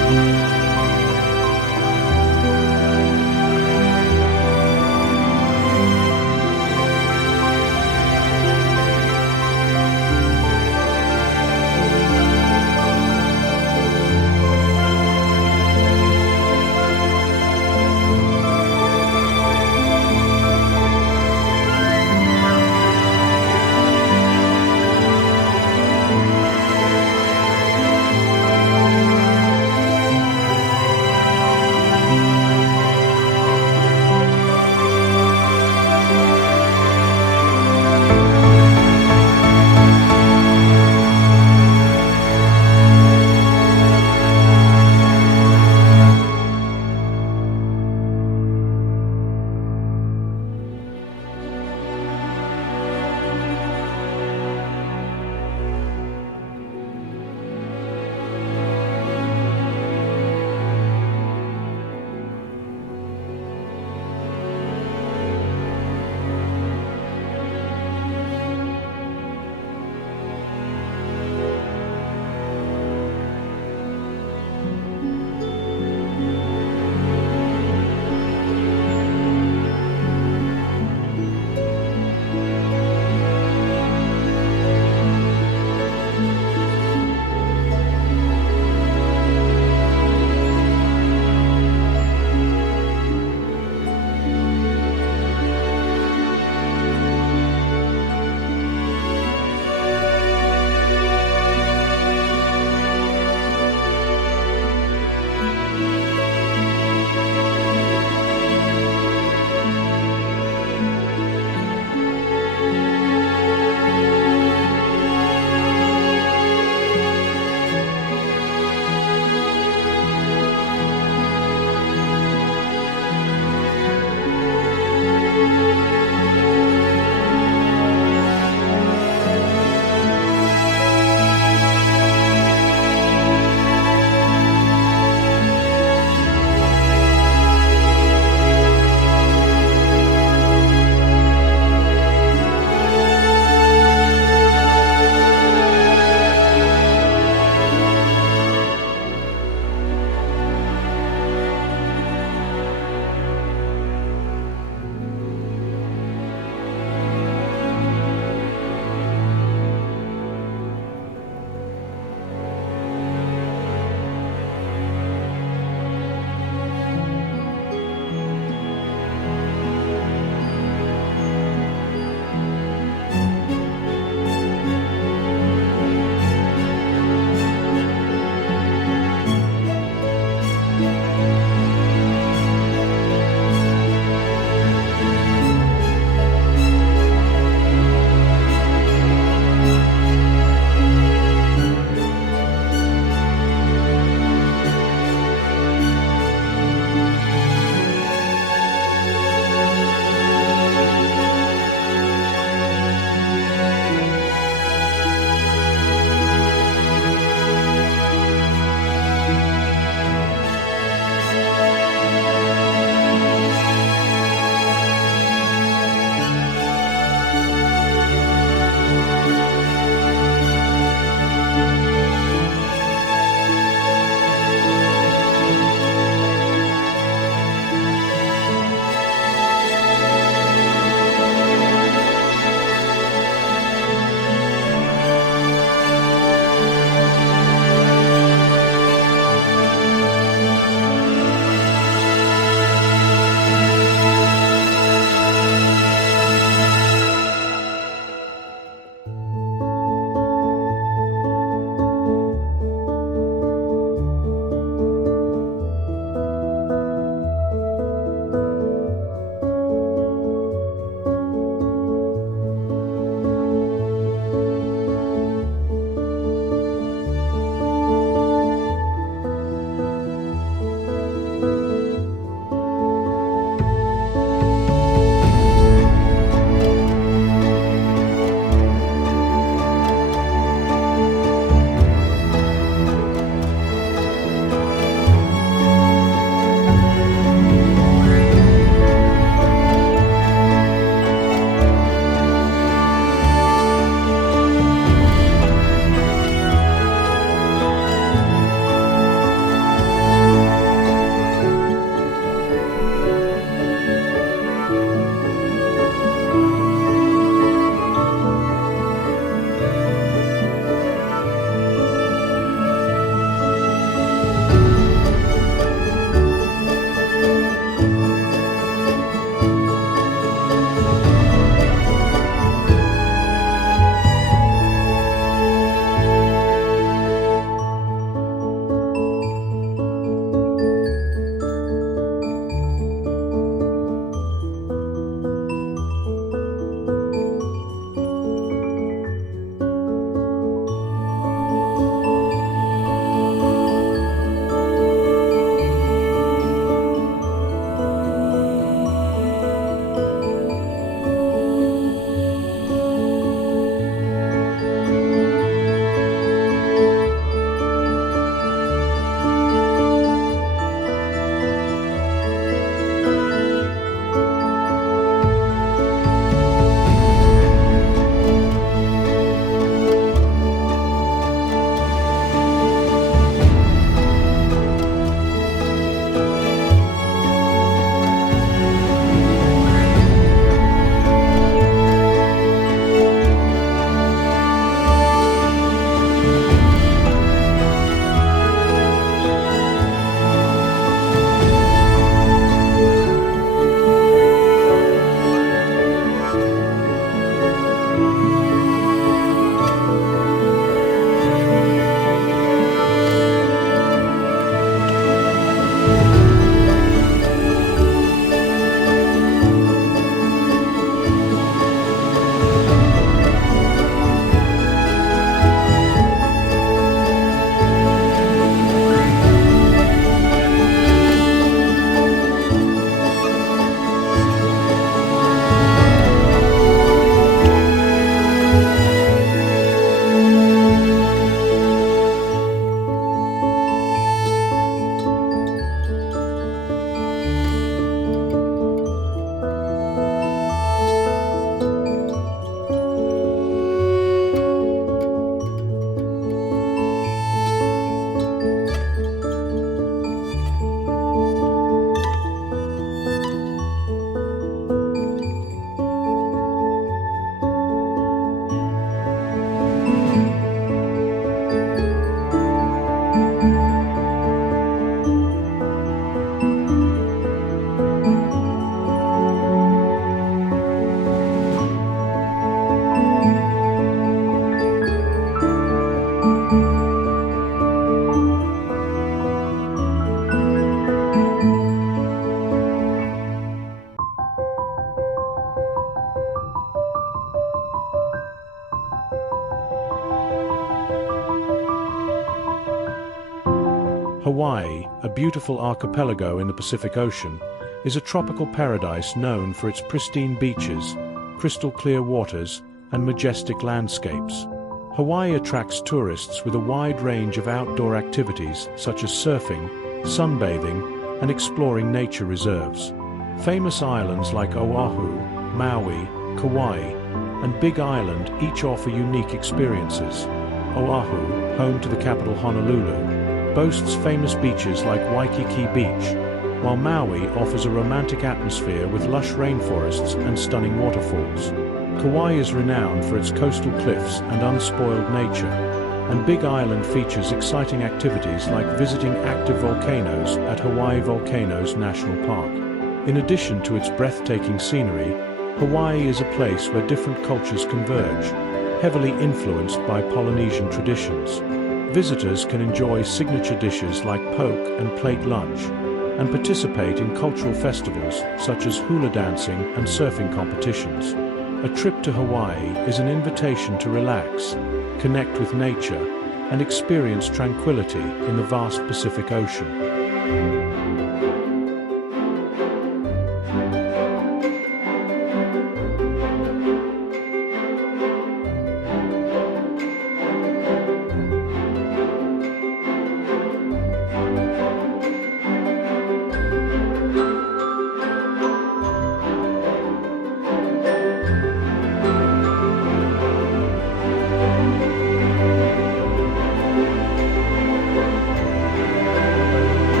beautiful archipelago in the Pacific Ocean, is a tropical paradise known for its pristine beaches, crystal clear waters, and majestic landscapes. Hawaii attracts tourists with a wide range of outdoor activities such as surfing, sunbathing, and exploring nature reserves. Famous islands like Oahu, Maui, Kauai, and Big Island each offer unique experiences. Oahu, home to the capital Honolulu, boasts famous beaches like Waikiki Beach, while Maui offers a romantic atmosphere with lush rainforests and stunning waterfalls. Kauai is renowned for its coastal cliffs and unspoiled nature, and Big Island features exciting activities like visiting active volcanoes at Hawaii Volcanoes National Park. In addition to its breathtaking scenery, Hawaii is a place where different cultures converge, heavily influenced by Polynesian traditions. Visitors can enjoy signature dishes like poke and plate lunch, and participate in cultural festivals such as hula dancing and surfing competitions. A trip to Hawaii is an invitation to relax, connect with nature, and experience tranquility in the vast Pacific Ocean.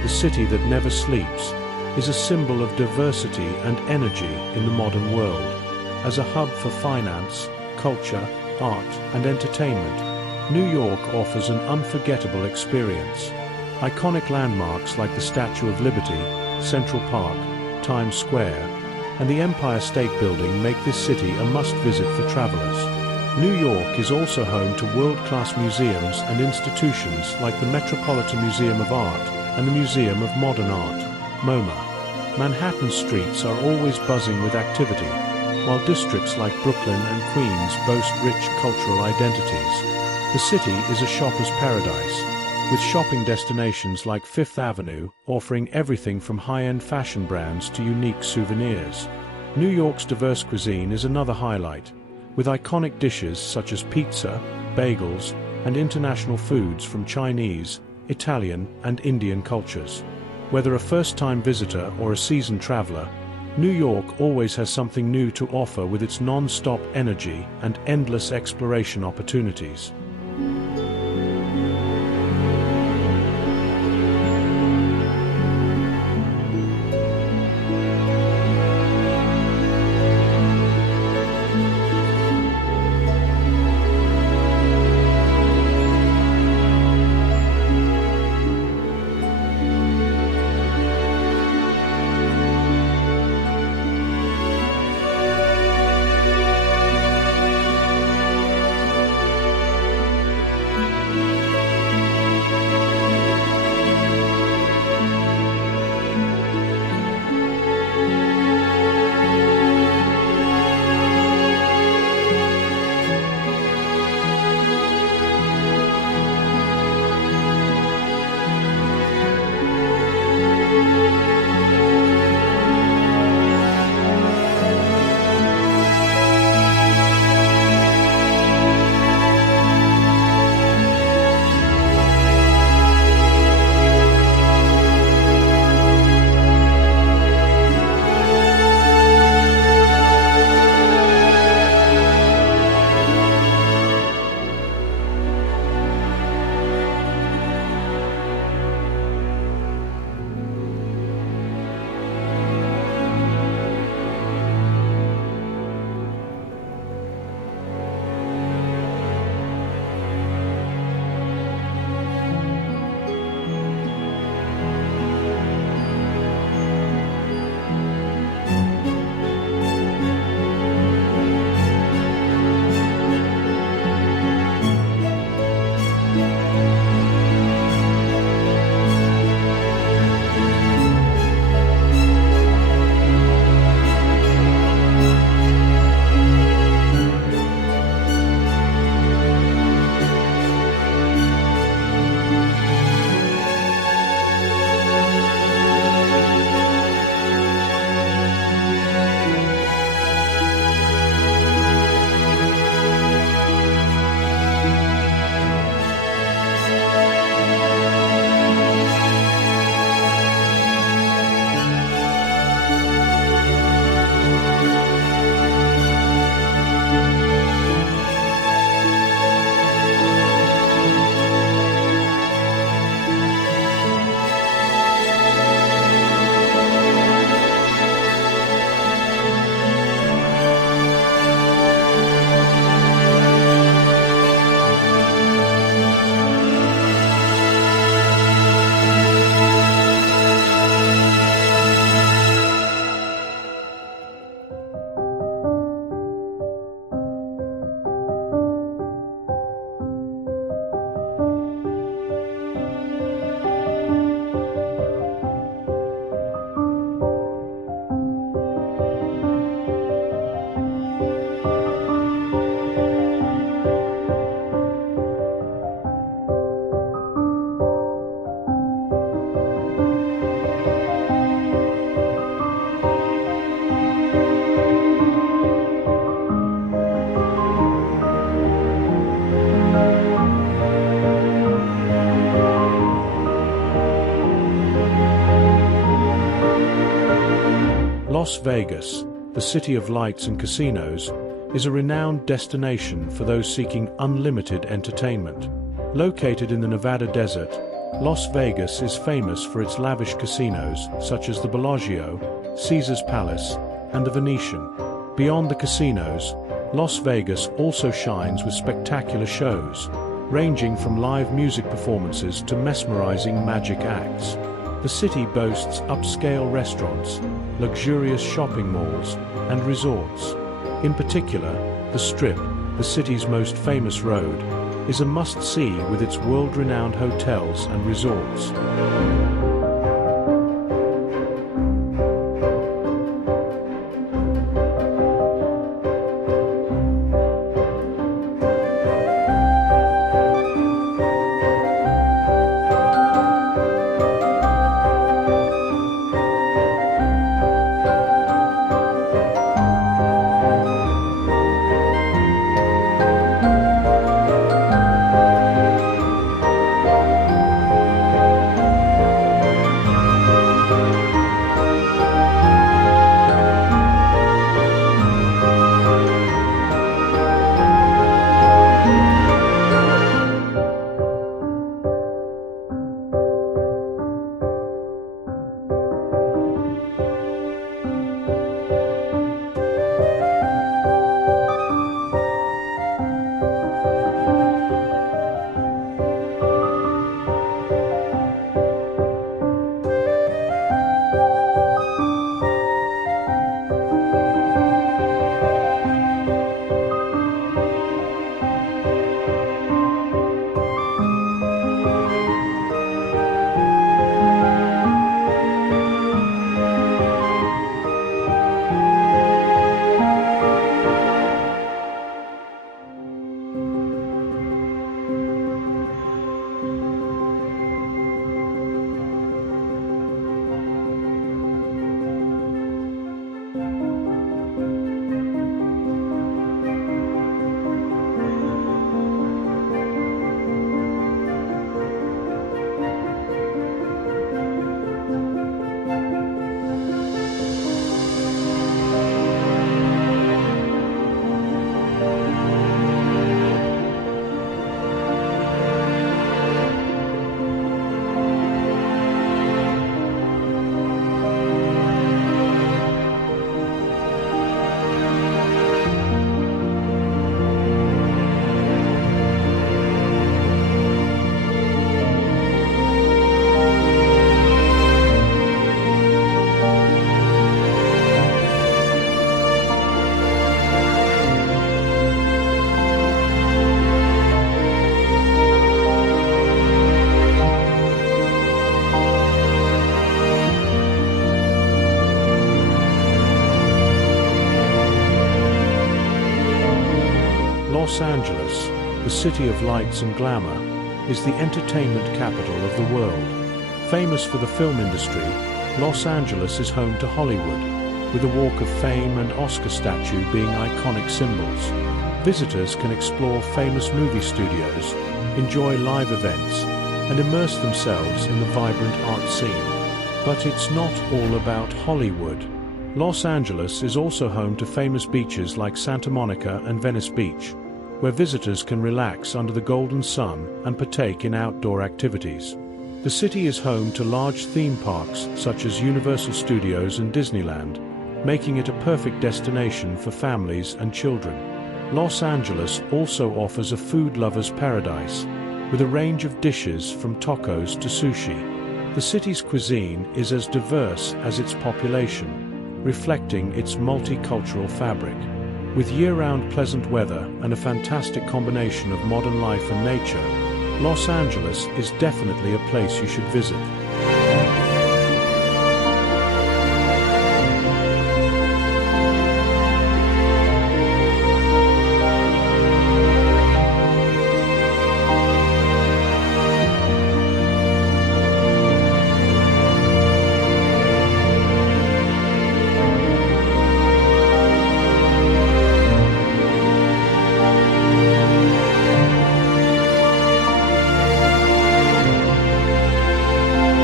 the city that never sleeps, is a symbol of diversity and energy in the modern world. As a hub for finance, culture, art, and entertainment, New York offers an unforgettable experience. Iconic landmarks like the Statue of Liberty, Central Park, Times Square, and the Empire State Building make this city a must-visit for travelers. New York is also home to world-class museums and institutions like the Metropolitan Museum of Art and the Museum of Modern Art, MoMA. Manhattan streets are always buzzing with activity, while districts like Brooklyn and Queens boast rich cultural identities. The city is a shopper's paradise, with shopping destinations like Fifth Avenue offering everything from high-end fashion brands to unique souvenirs. New York's diverse cuisine is another highlight, with iconic dishes such as pizza, bagels, and international foods from Chinese, Italian, and Indian cultures. Whether a first-time visitor or a seasoned traveler, New York always has something new to offer with its non-stop energy and endless exploration opportunities. Las Vegas, the city of lights and casinos, is a renowned destination for those seeking unlimited entertainment. Located in the Nevada desert, Las Vegas is famous for its lavish casinos, such as the Bellagio, Caesar's Palace, and the Venetian. Beyond the casinos, Las Vegas also shines with spectacular shows, ranging from live music performances to mesmerizing magic acts. The city boasts upscale restaurants, luxurious shopping malls, and resorts. In particular, the Strip, the city's most famous road, is a must-see with its world-renowned hotels and resorts. Los Angeles, the city of lights and glamour, is the entertainment capital of the world. Famous for the film industry, Los Angeles is home to Hollywood, with a Walk of Fame and Oscar statue being iconic symbols. Visitors can explore famous movie studios, enjoy live events, and immerse themselves in the vibrant art scene. But it's not all about Hollywood. Los Angeles is also home to famous beaches like Santa Monica and Venice Beach, where visitors can relax under the golden sun and partake in outdoor activities. The city is home to large theme parks such as Universal Studios and Disneyland, making it a perfect destination for families and children. Los Angeles also offers a food lover's paradise, with a range of dishes from tacos to sushi. The city's cuisine is as diverse as its population, reflecting its multicultural fabric. With year-round pleasant weather and a fantastic combination of modern life and nature, Los Angeles is definitely a place you should visit.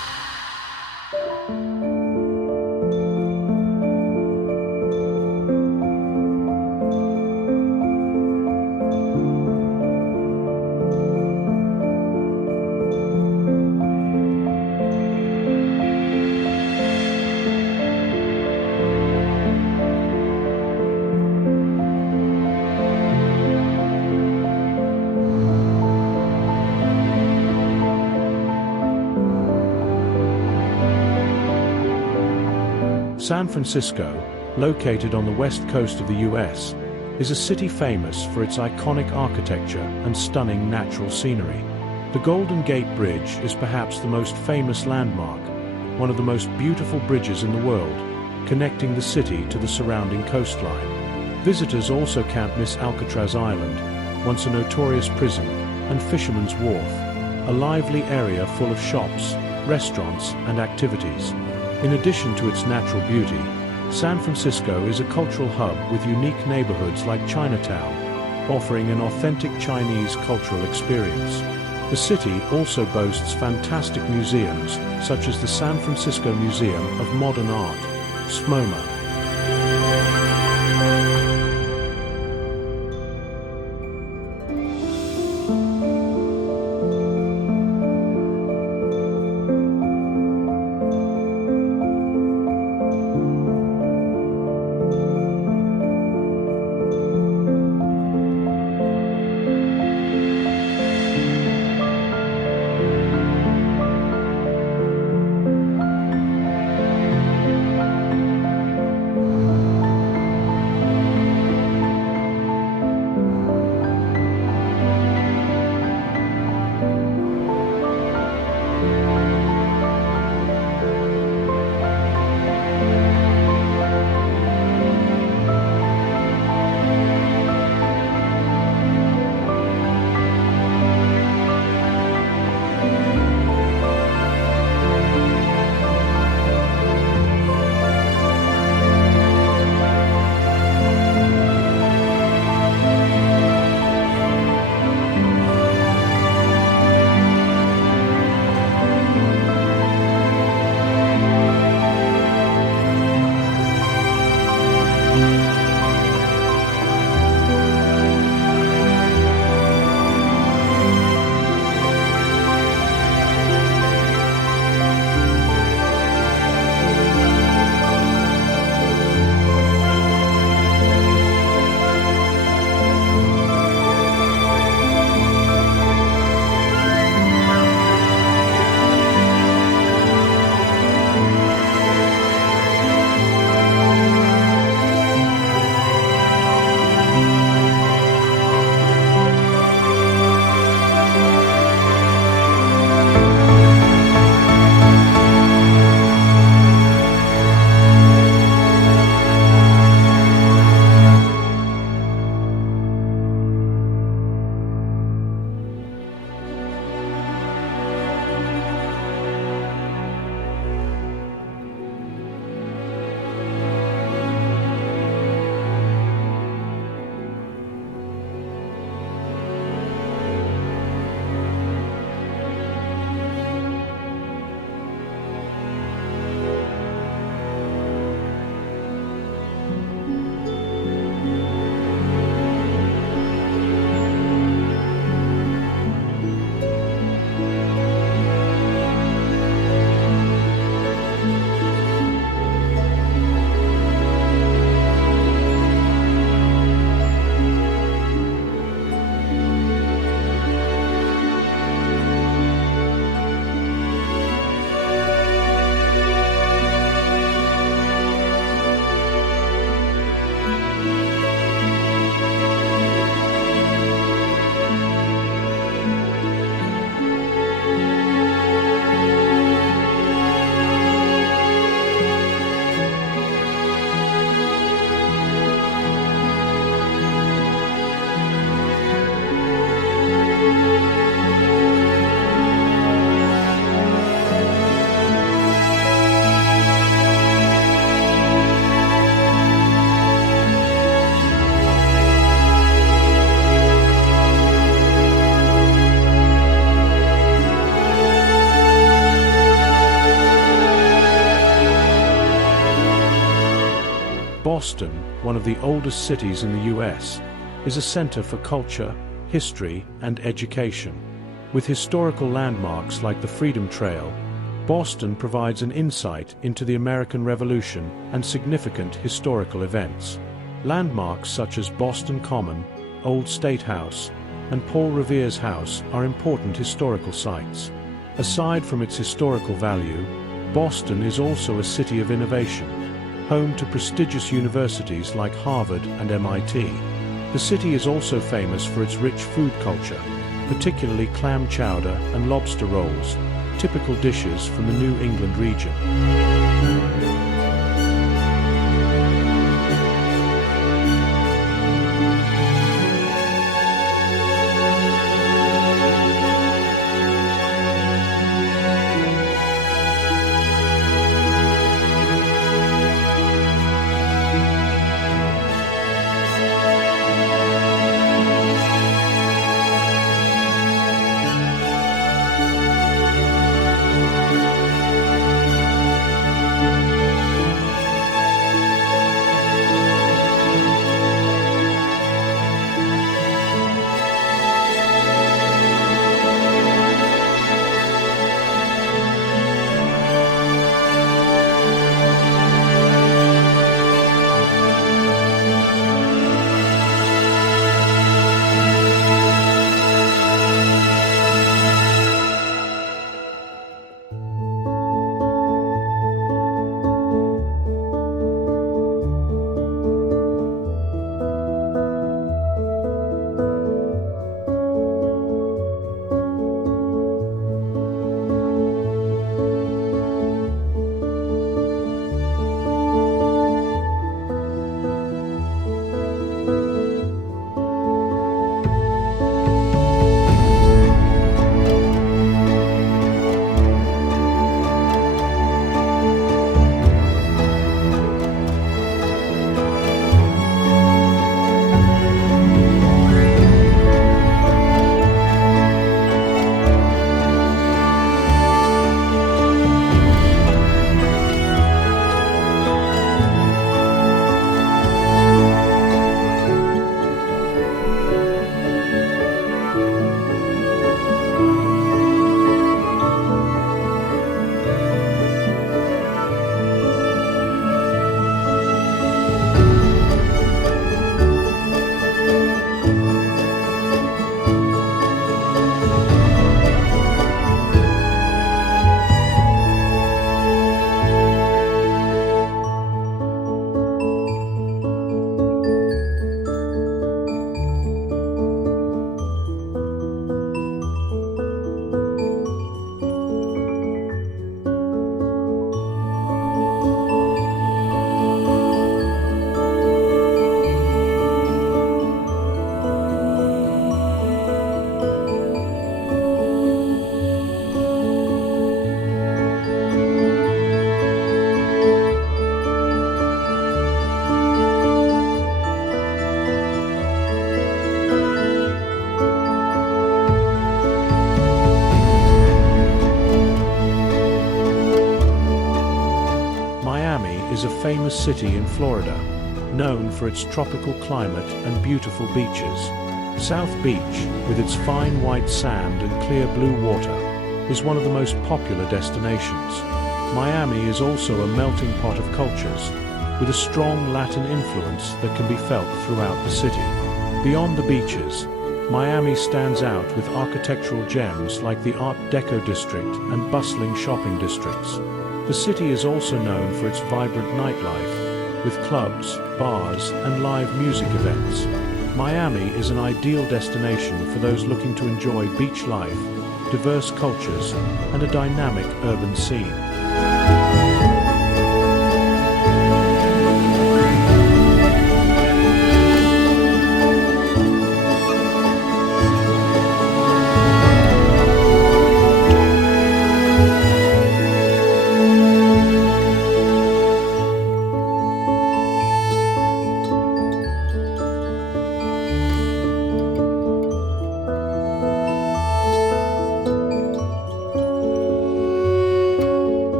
San Francisco, located on the west coast of the US, is a city famous for its iconic architecture and stunning natural scenery. The Golden Gate Bridge is perhaps the most famous landmark, one of the most beautiful bridges in the world, connecting the city to the surrounding coastline. Visitors also can't miss Alcatraz Island, once a notorious prison, and Fisherman's Wharf, a lively area full of shops, restaurants, and activities. In addition to its natural beauty, San Francisco is a cultural hub with unique neighborhoods like Chinatown, offering an authentic Chinese cultural experience. The city also boasts fantastic museums, such as the San Francisco Museum of Modern Art, SMOMA. Boston, one of the oldest cities in the US, is a center for culture, history, and education. With historical landmarks like the Freedom Trail, Boston provides an insight into the American Revolution and significant historical events. Landmarks such as Boston Common, Old State House, and Paul Revere's house are important historical sites. Aside from its historical value, Boston is also a city of innovation. home to prestigious universities like Harvard and MIT. The city is also famous for its rich food culture, particularly clam chowder and lobster rolls, typical dishes from the New England region. is a famous city in Florida, known for its tropical climate and beautiful beaches. South Beach, with its fine white sand and clear blue water, is one of the most popular destinations. Miami is also a melting pot of cultures, with a strong Latin influence that can be felt throughout the city. Beyond the beaches, Miami stands out with architectural gems like the Art Deco district and bustling shopping districts. The city is also known for its vibrant nightlife, with clubs, bars, and live music events. Miami is an ideal destination for those looking to enjoy beach life, diverse cultures, and a dynamic urban scene.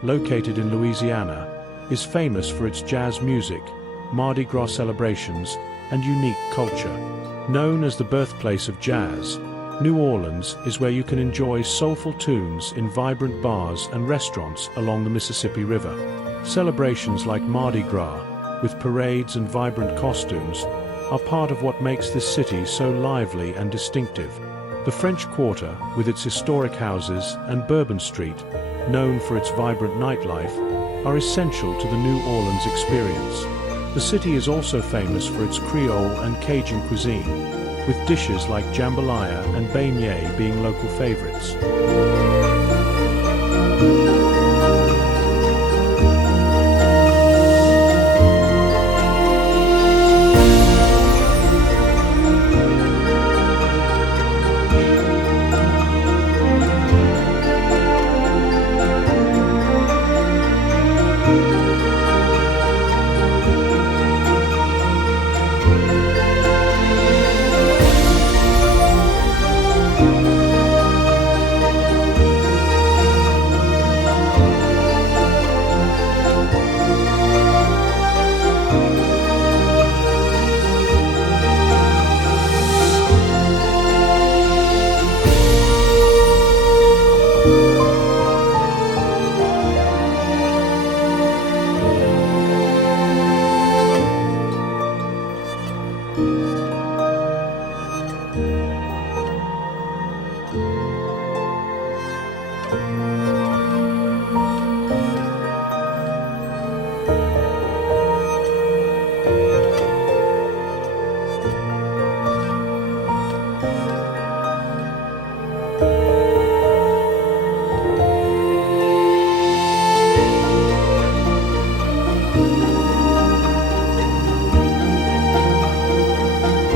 located in Louisiana, is famous for its jazz music, Mardi Gras celebrations, and unique culture. Known as the birthplace of jazz, New Orleans is where you can enjoy soulful tunes in vibrant bars and restaurants along the Mississippi River. Celebrations like Mardi Gras, with parades and vibrant costumes, are part of what makes this city so lively and distinctive. The French Quarter, with its historic houses, and Bourbon Street, known for its vibrant nightlife, are essential to the New Orleans experience. The city is also famous for its Creole and Cajun cuisine, with dishes like jambalaya and beignet being local favorites.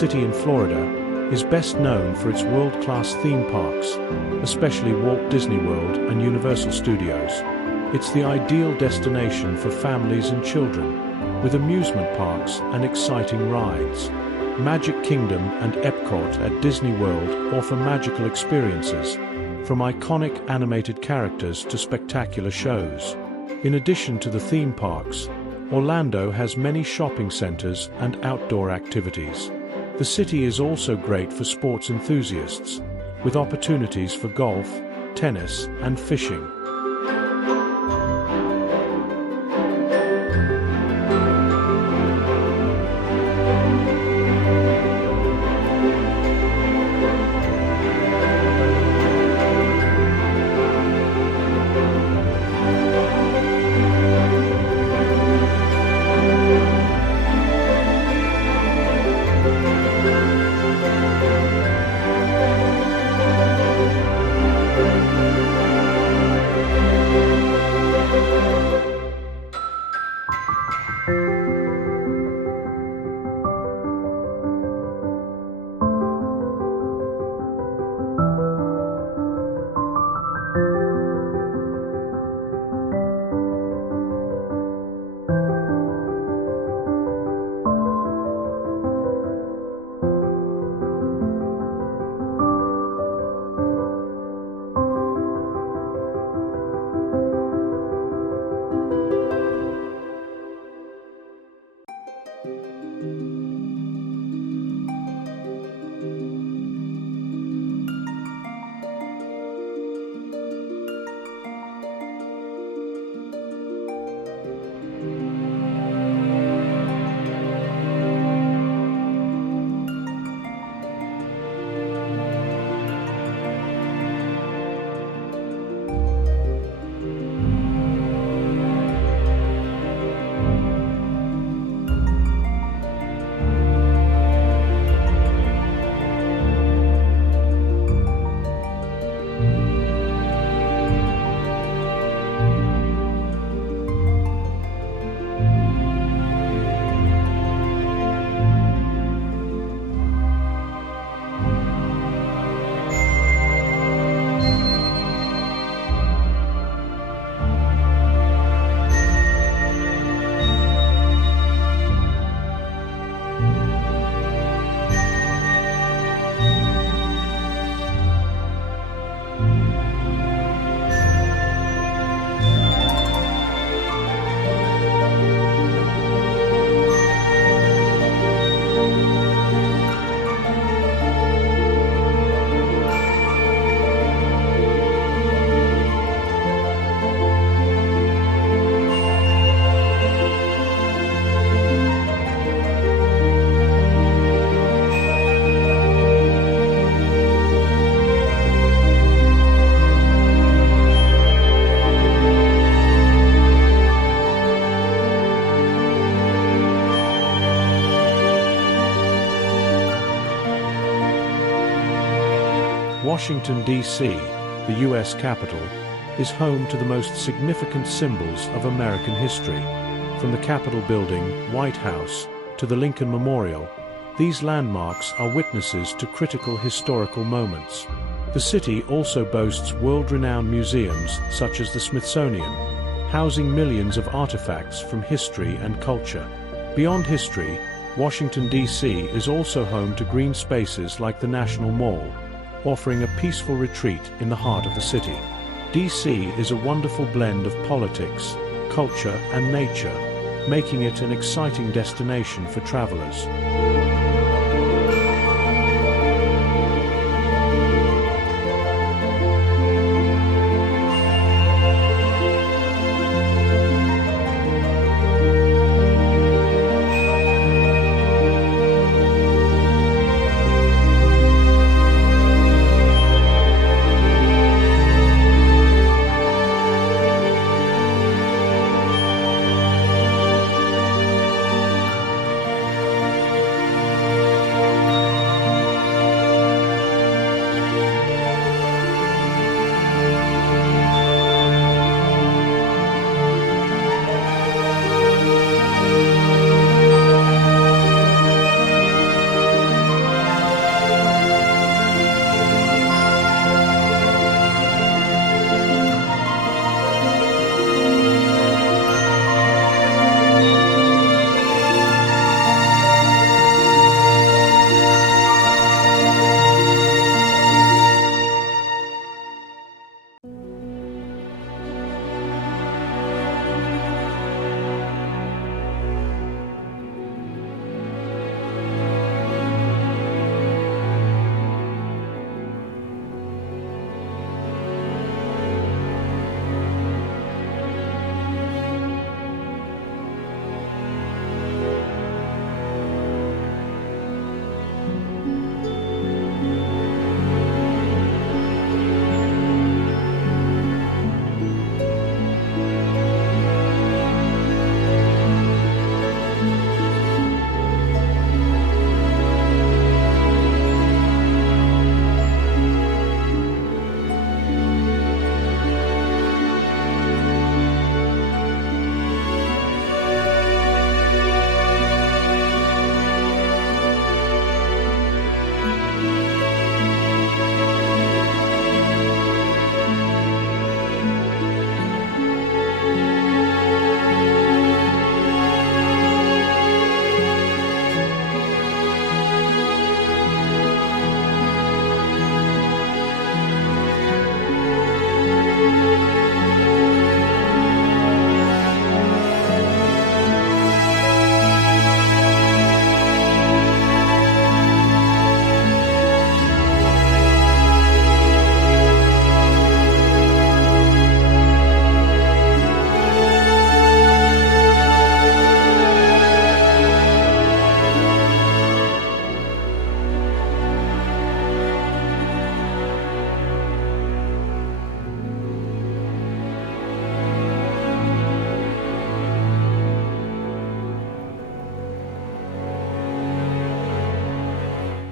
city in Florida, is best known for its world-class theme parks, especially Walt Disney World and Universal Studios. It's the ideal destination for families and children, with amusement parks and exciting rides. Magic Kingdom and Epcot at Disney World offer magical experiences, from iconic animated characters to spectacular shows. In addition to the theme parks, Orlando has many shopping centers and outdoor activities. The city is also great for sports enthusiasts, with opportunities for golf, tennis, and fishing. Washington, D.C., the U.S. capital, is home to the most significant symbols of American history. From the Capitol Building, White House, to the Lincoln Memorial, these landmarks are witnesses to critical historical moments. The city also boasts world-renowned museums such as the Smithsonian, housing millions of artifacts from history and culture. Beyond history, Washington, D.C. is also home to green spaces like the National Mall, offering a peaceful retreat in the heart of the city. D.C. is a wonderful blend of politics, culture, and nature, making it an exciting destination for travelers.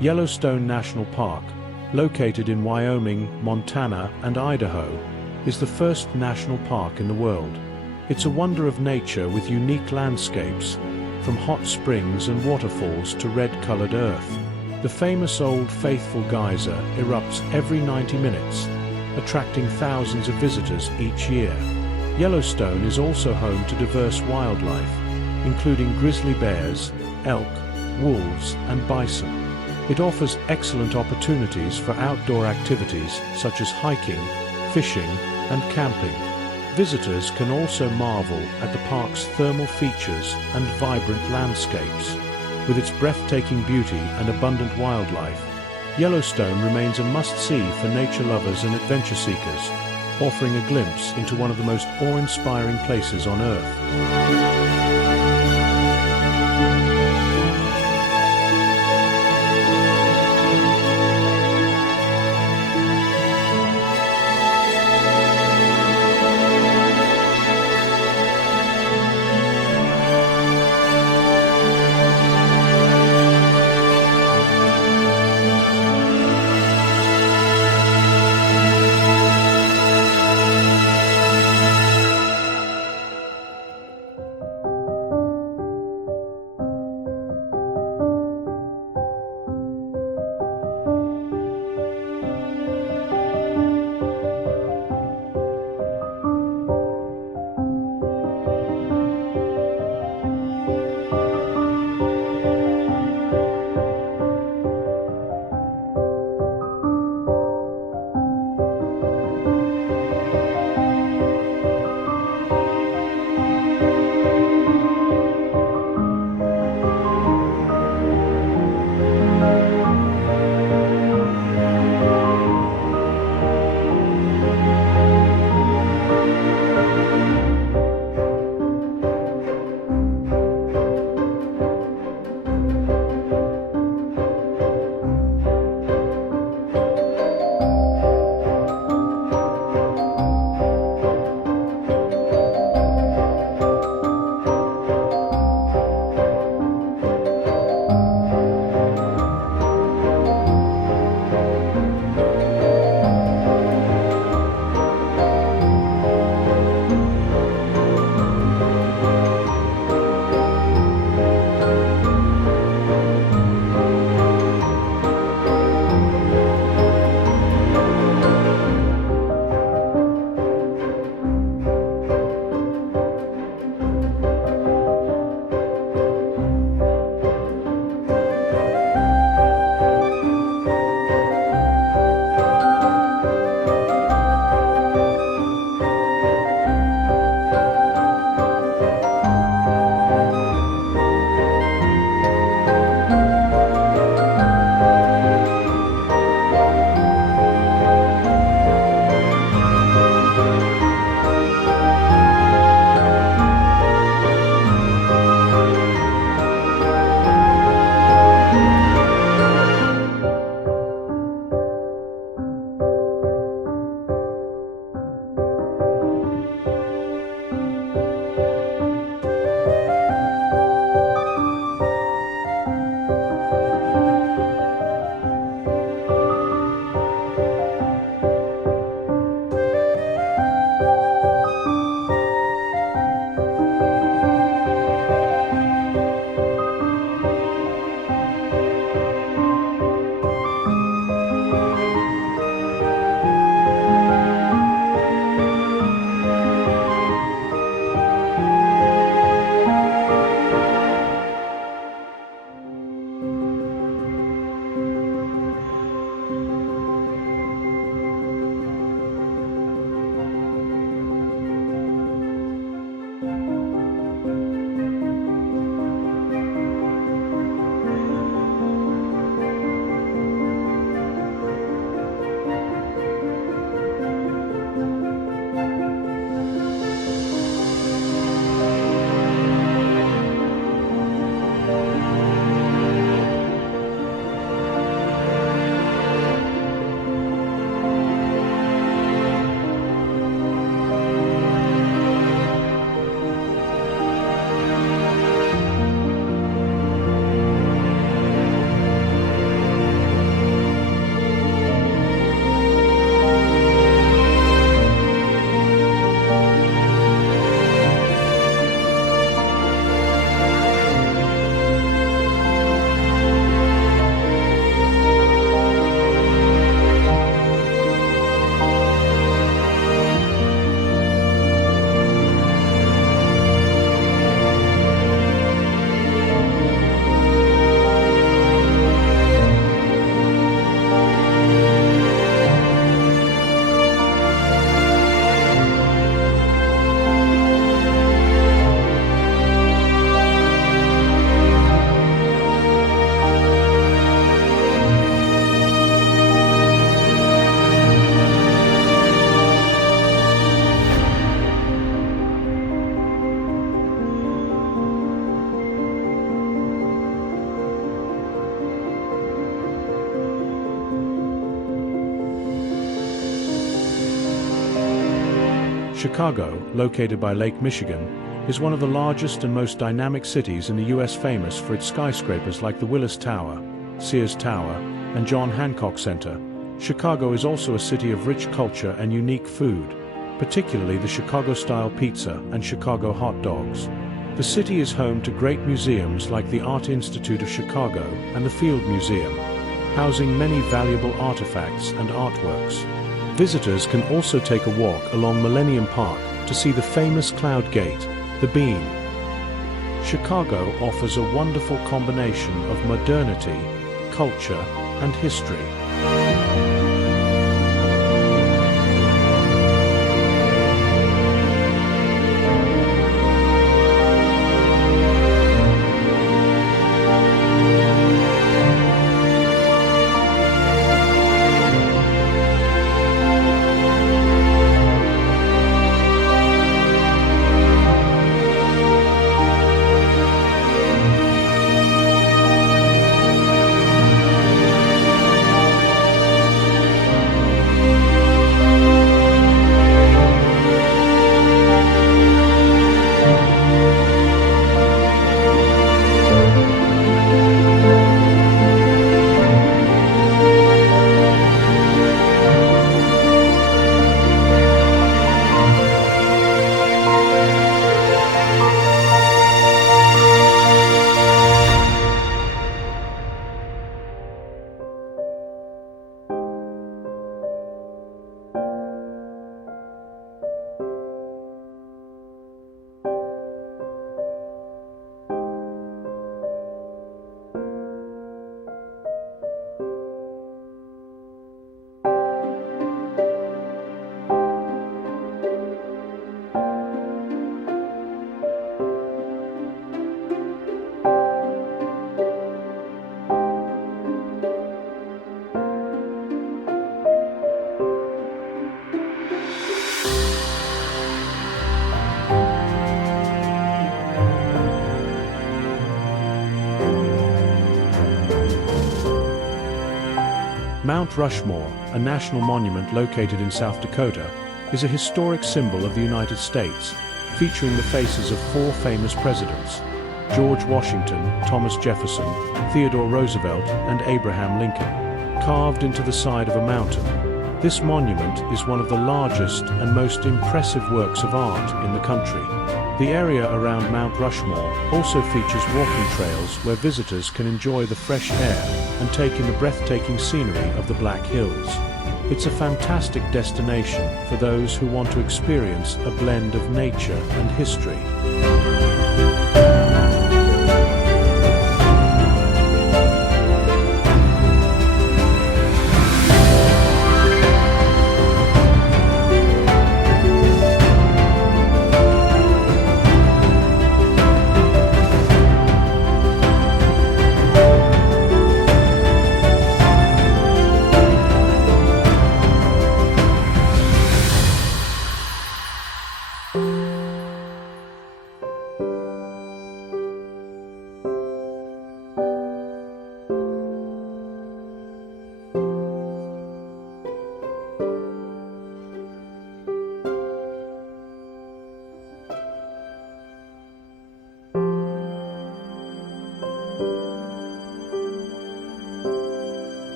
Yellowstone National Park, located in Wyoming, Montana, and Idaho, is the first national park in the world. It's a wonder of nature with unique landscapes, from hot springs and waterfalls to red-colored earth. The famous Old Faithful geyser erupts every 90 minutes, attracting thousands of visitors each year. Yellowstone is also home to diverse wildlife, including grizzly bears, elk, wolves, and bison. It offers excellent opportunities for outdoor activities such as hiking, fishing, and camping. Visitors can also marvel at the park's thermal features and vibrant landscapes. With its breathtaking beauty and abundant wildlife, Yellowstone remains a must-see for nature lovers and adventure seekers, offering a glimpse into one of the most awe-inspiring places on Earth. Chicago, located by Lake Michigan, is one of the largest and most dynamic cities in the U.S., famous for its skyscrapers like the Willis Tower, Sears Tower, and John Hancock Center. Chicago is also a city of rich culture and unique food, particularly the Chicago-style pizza and Chicago hot dogs. The city is home to great museums like the Art Institute of Chicago and the Field Museum, housing many valuable artifacts and artworks. Visitors can also take a walk along Millennium Park to see the famous Cloud Gate, the Beam. Chicago offers a wonderful combination of modernity, culture, and history. Mount Rushmore, a national monument located in South Dakota, is a historic symbol of the United States, featuring the faces of 4 famous presidents: George Washington, Thomas Jefferson, Theodore Roosevelt, and Abraham Lincoln, carved into the side of a mountain. This monument is one of the largest and most impressive works of art in the country. The area around Mount Rushmore also features walking trails where visitors can enjoy the fresh air and take in the breathtaking scenery of the Black Hills. It's a fantastic destination for those who want to experience a blend of nature and history.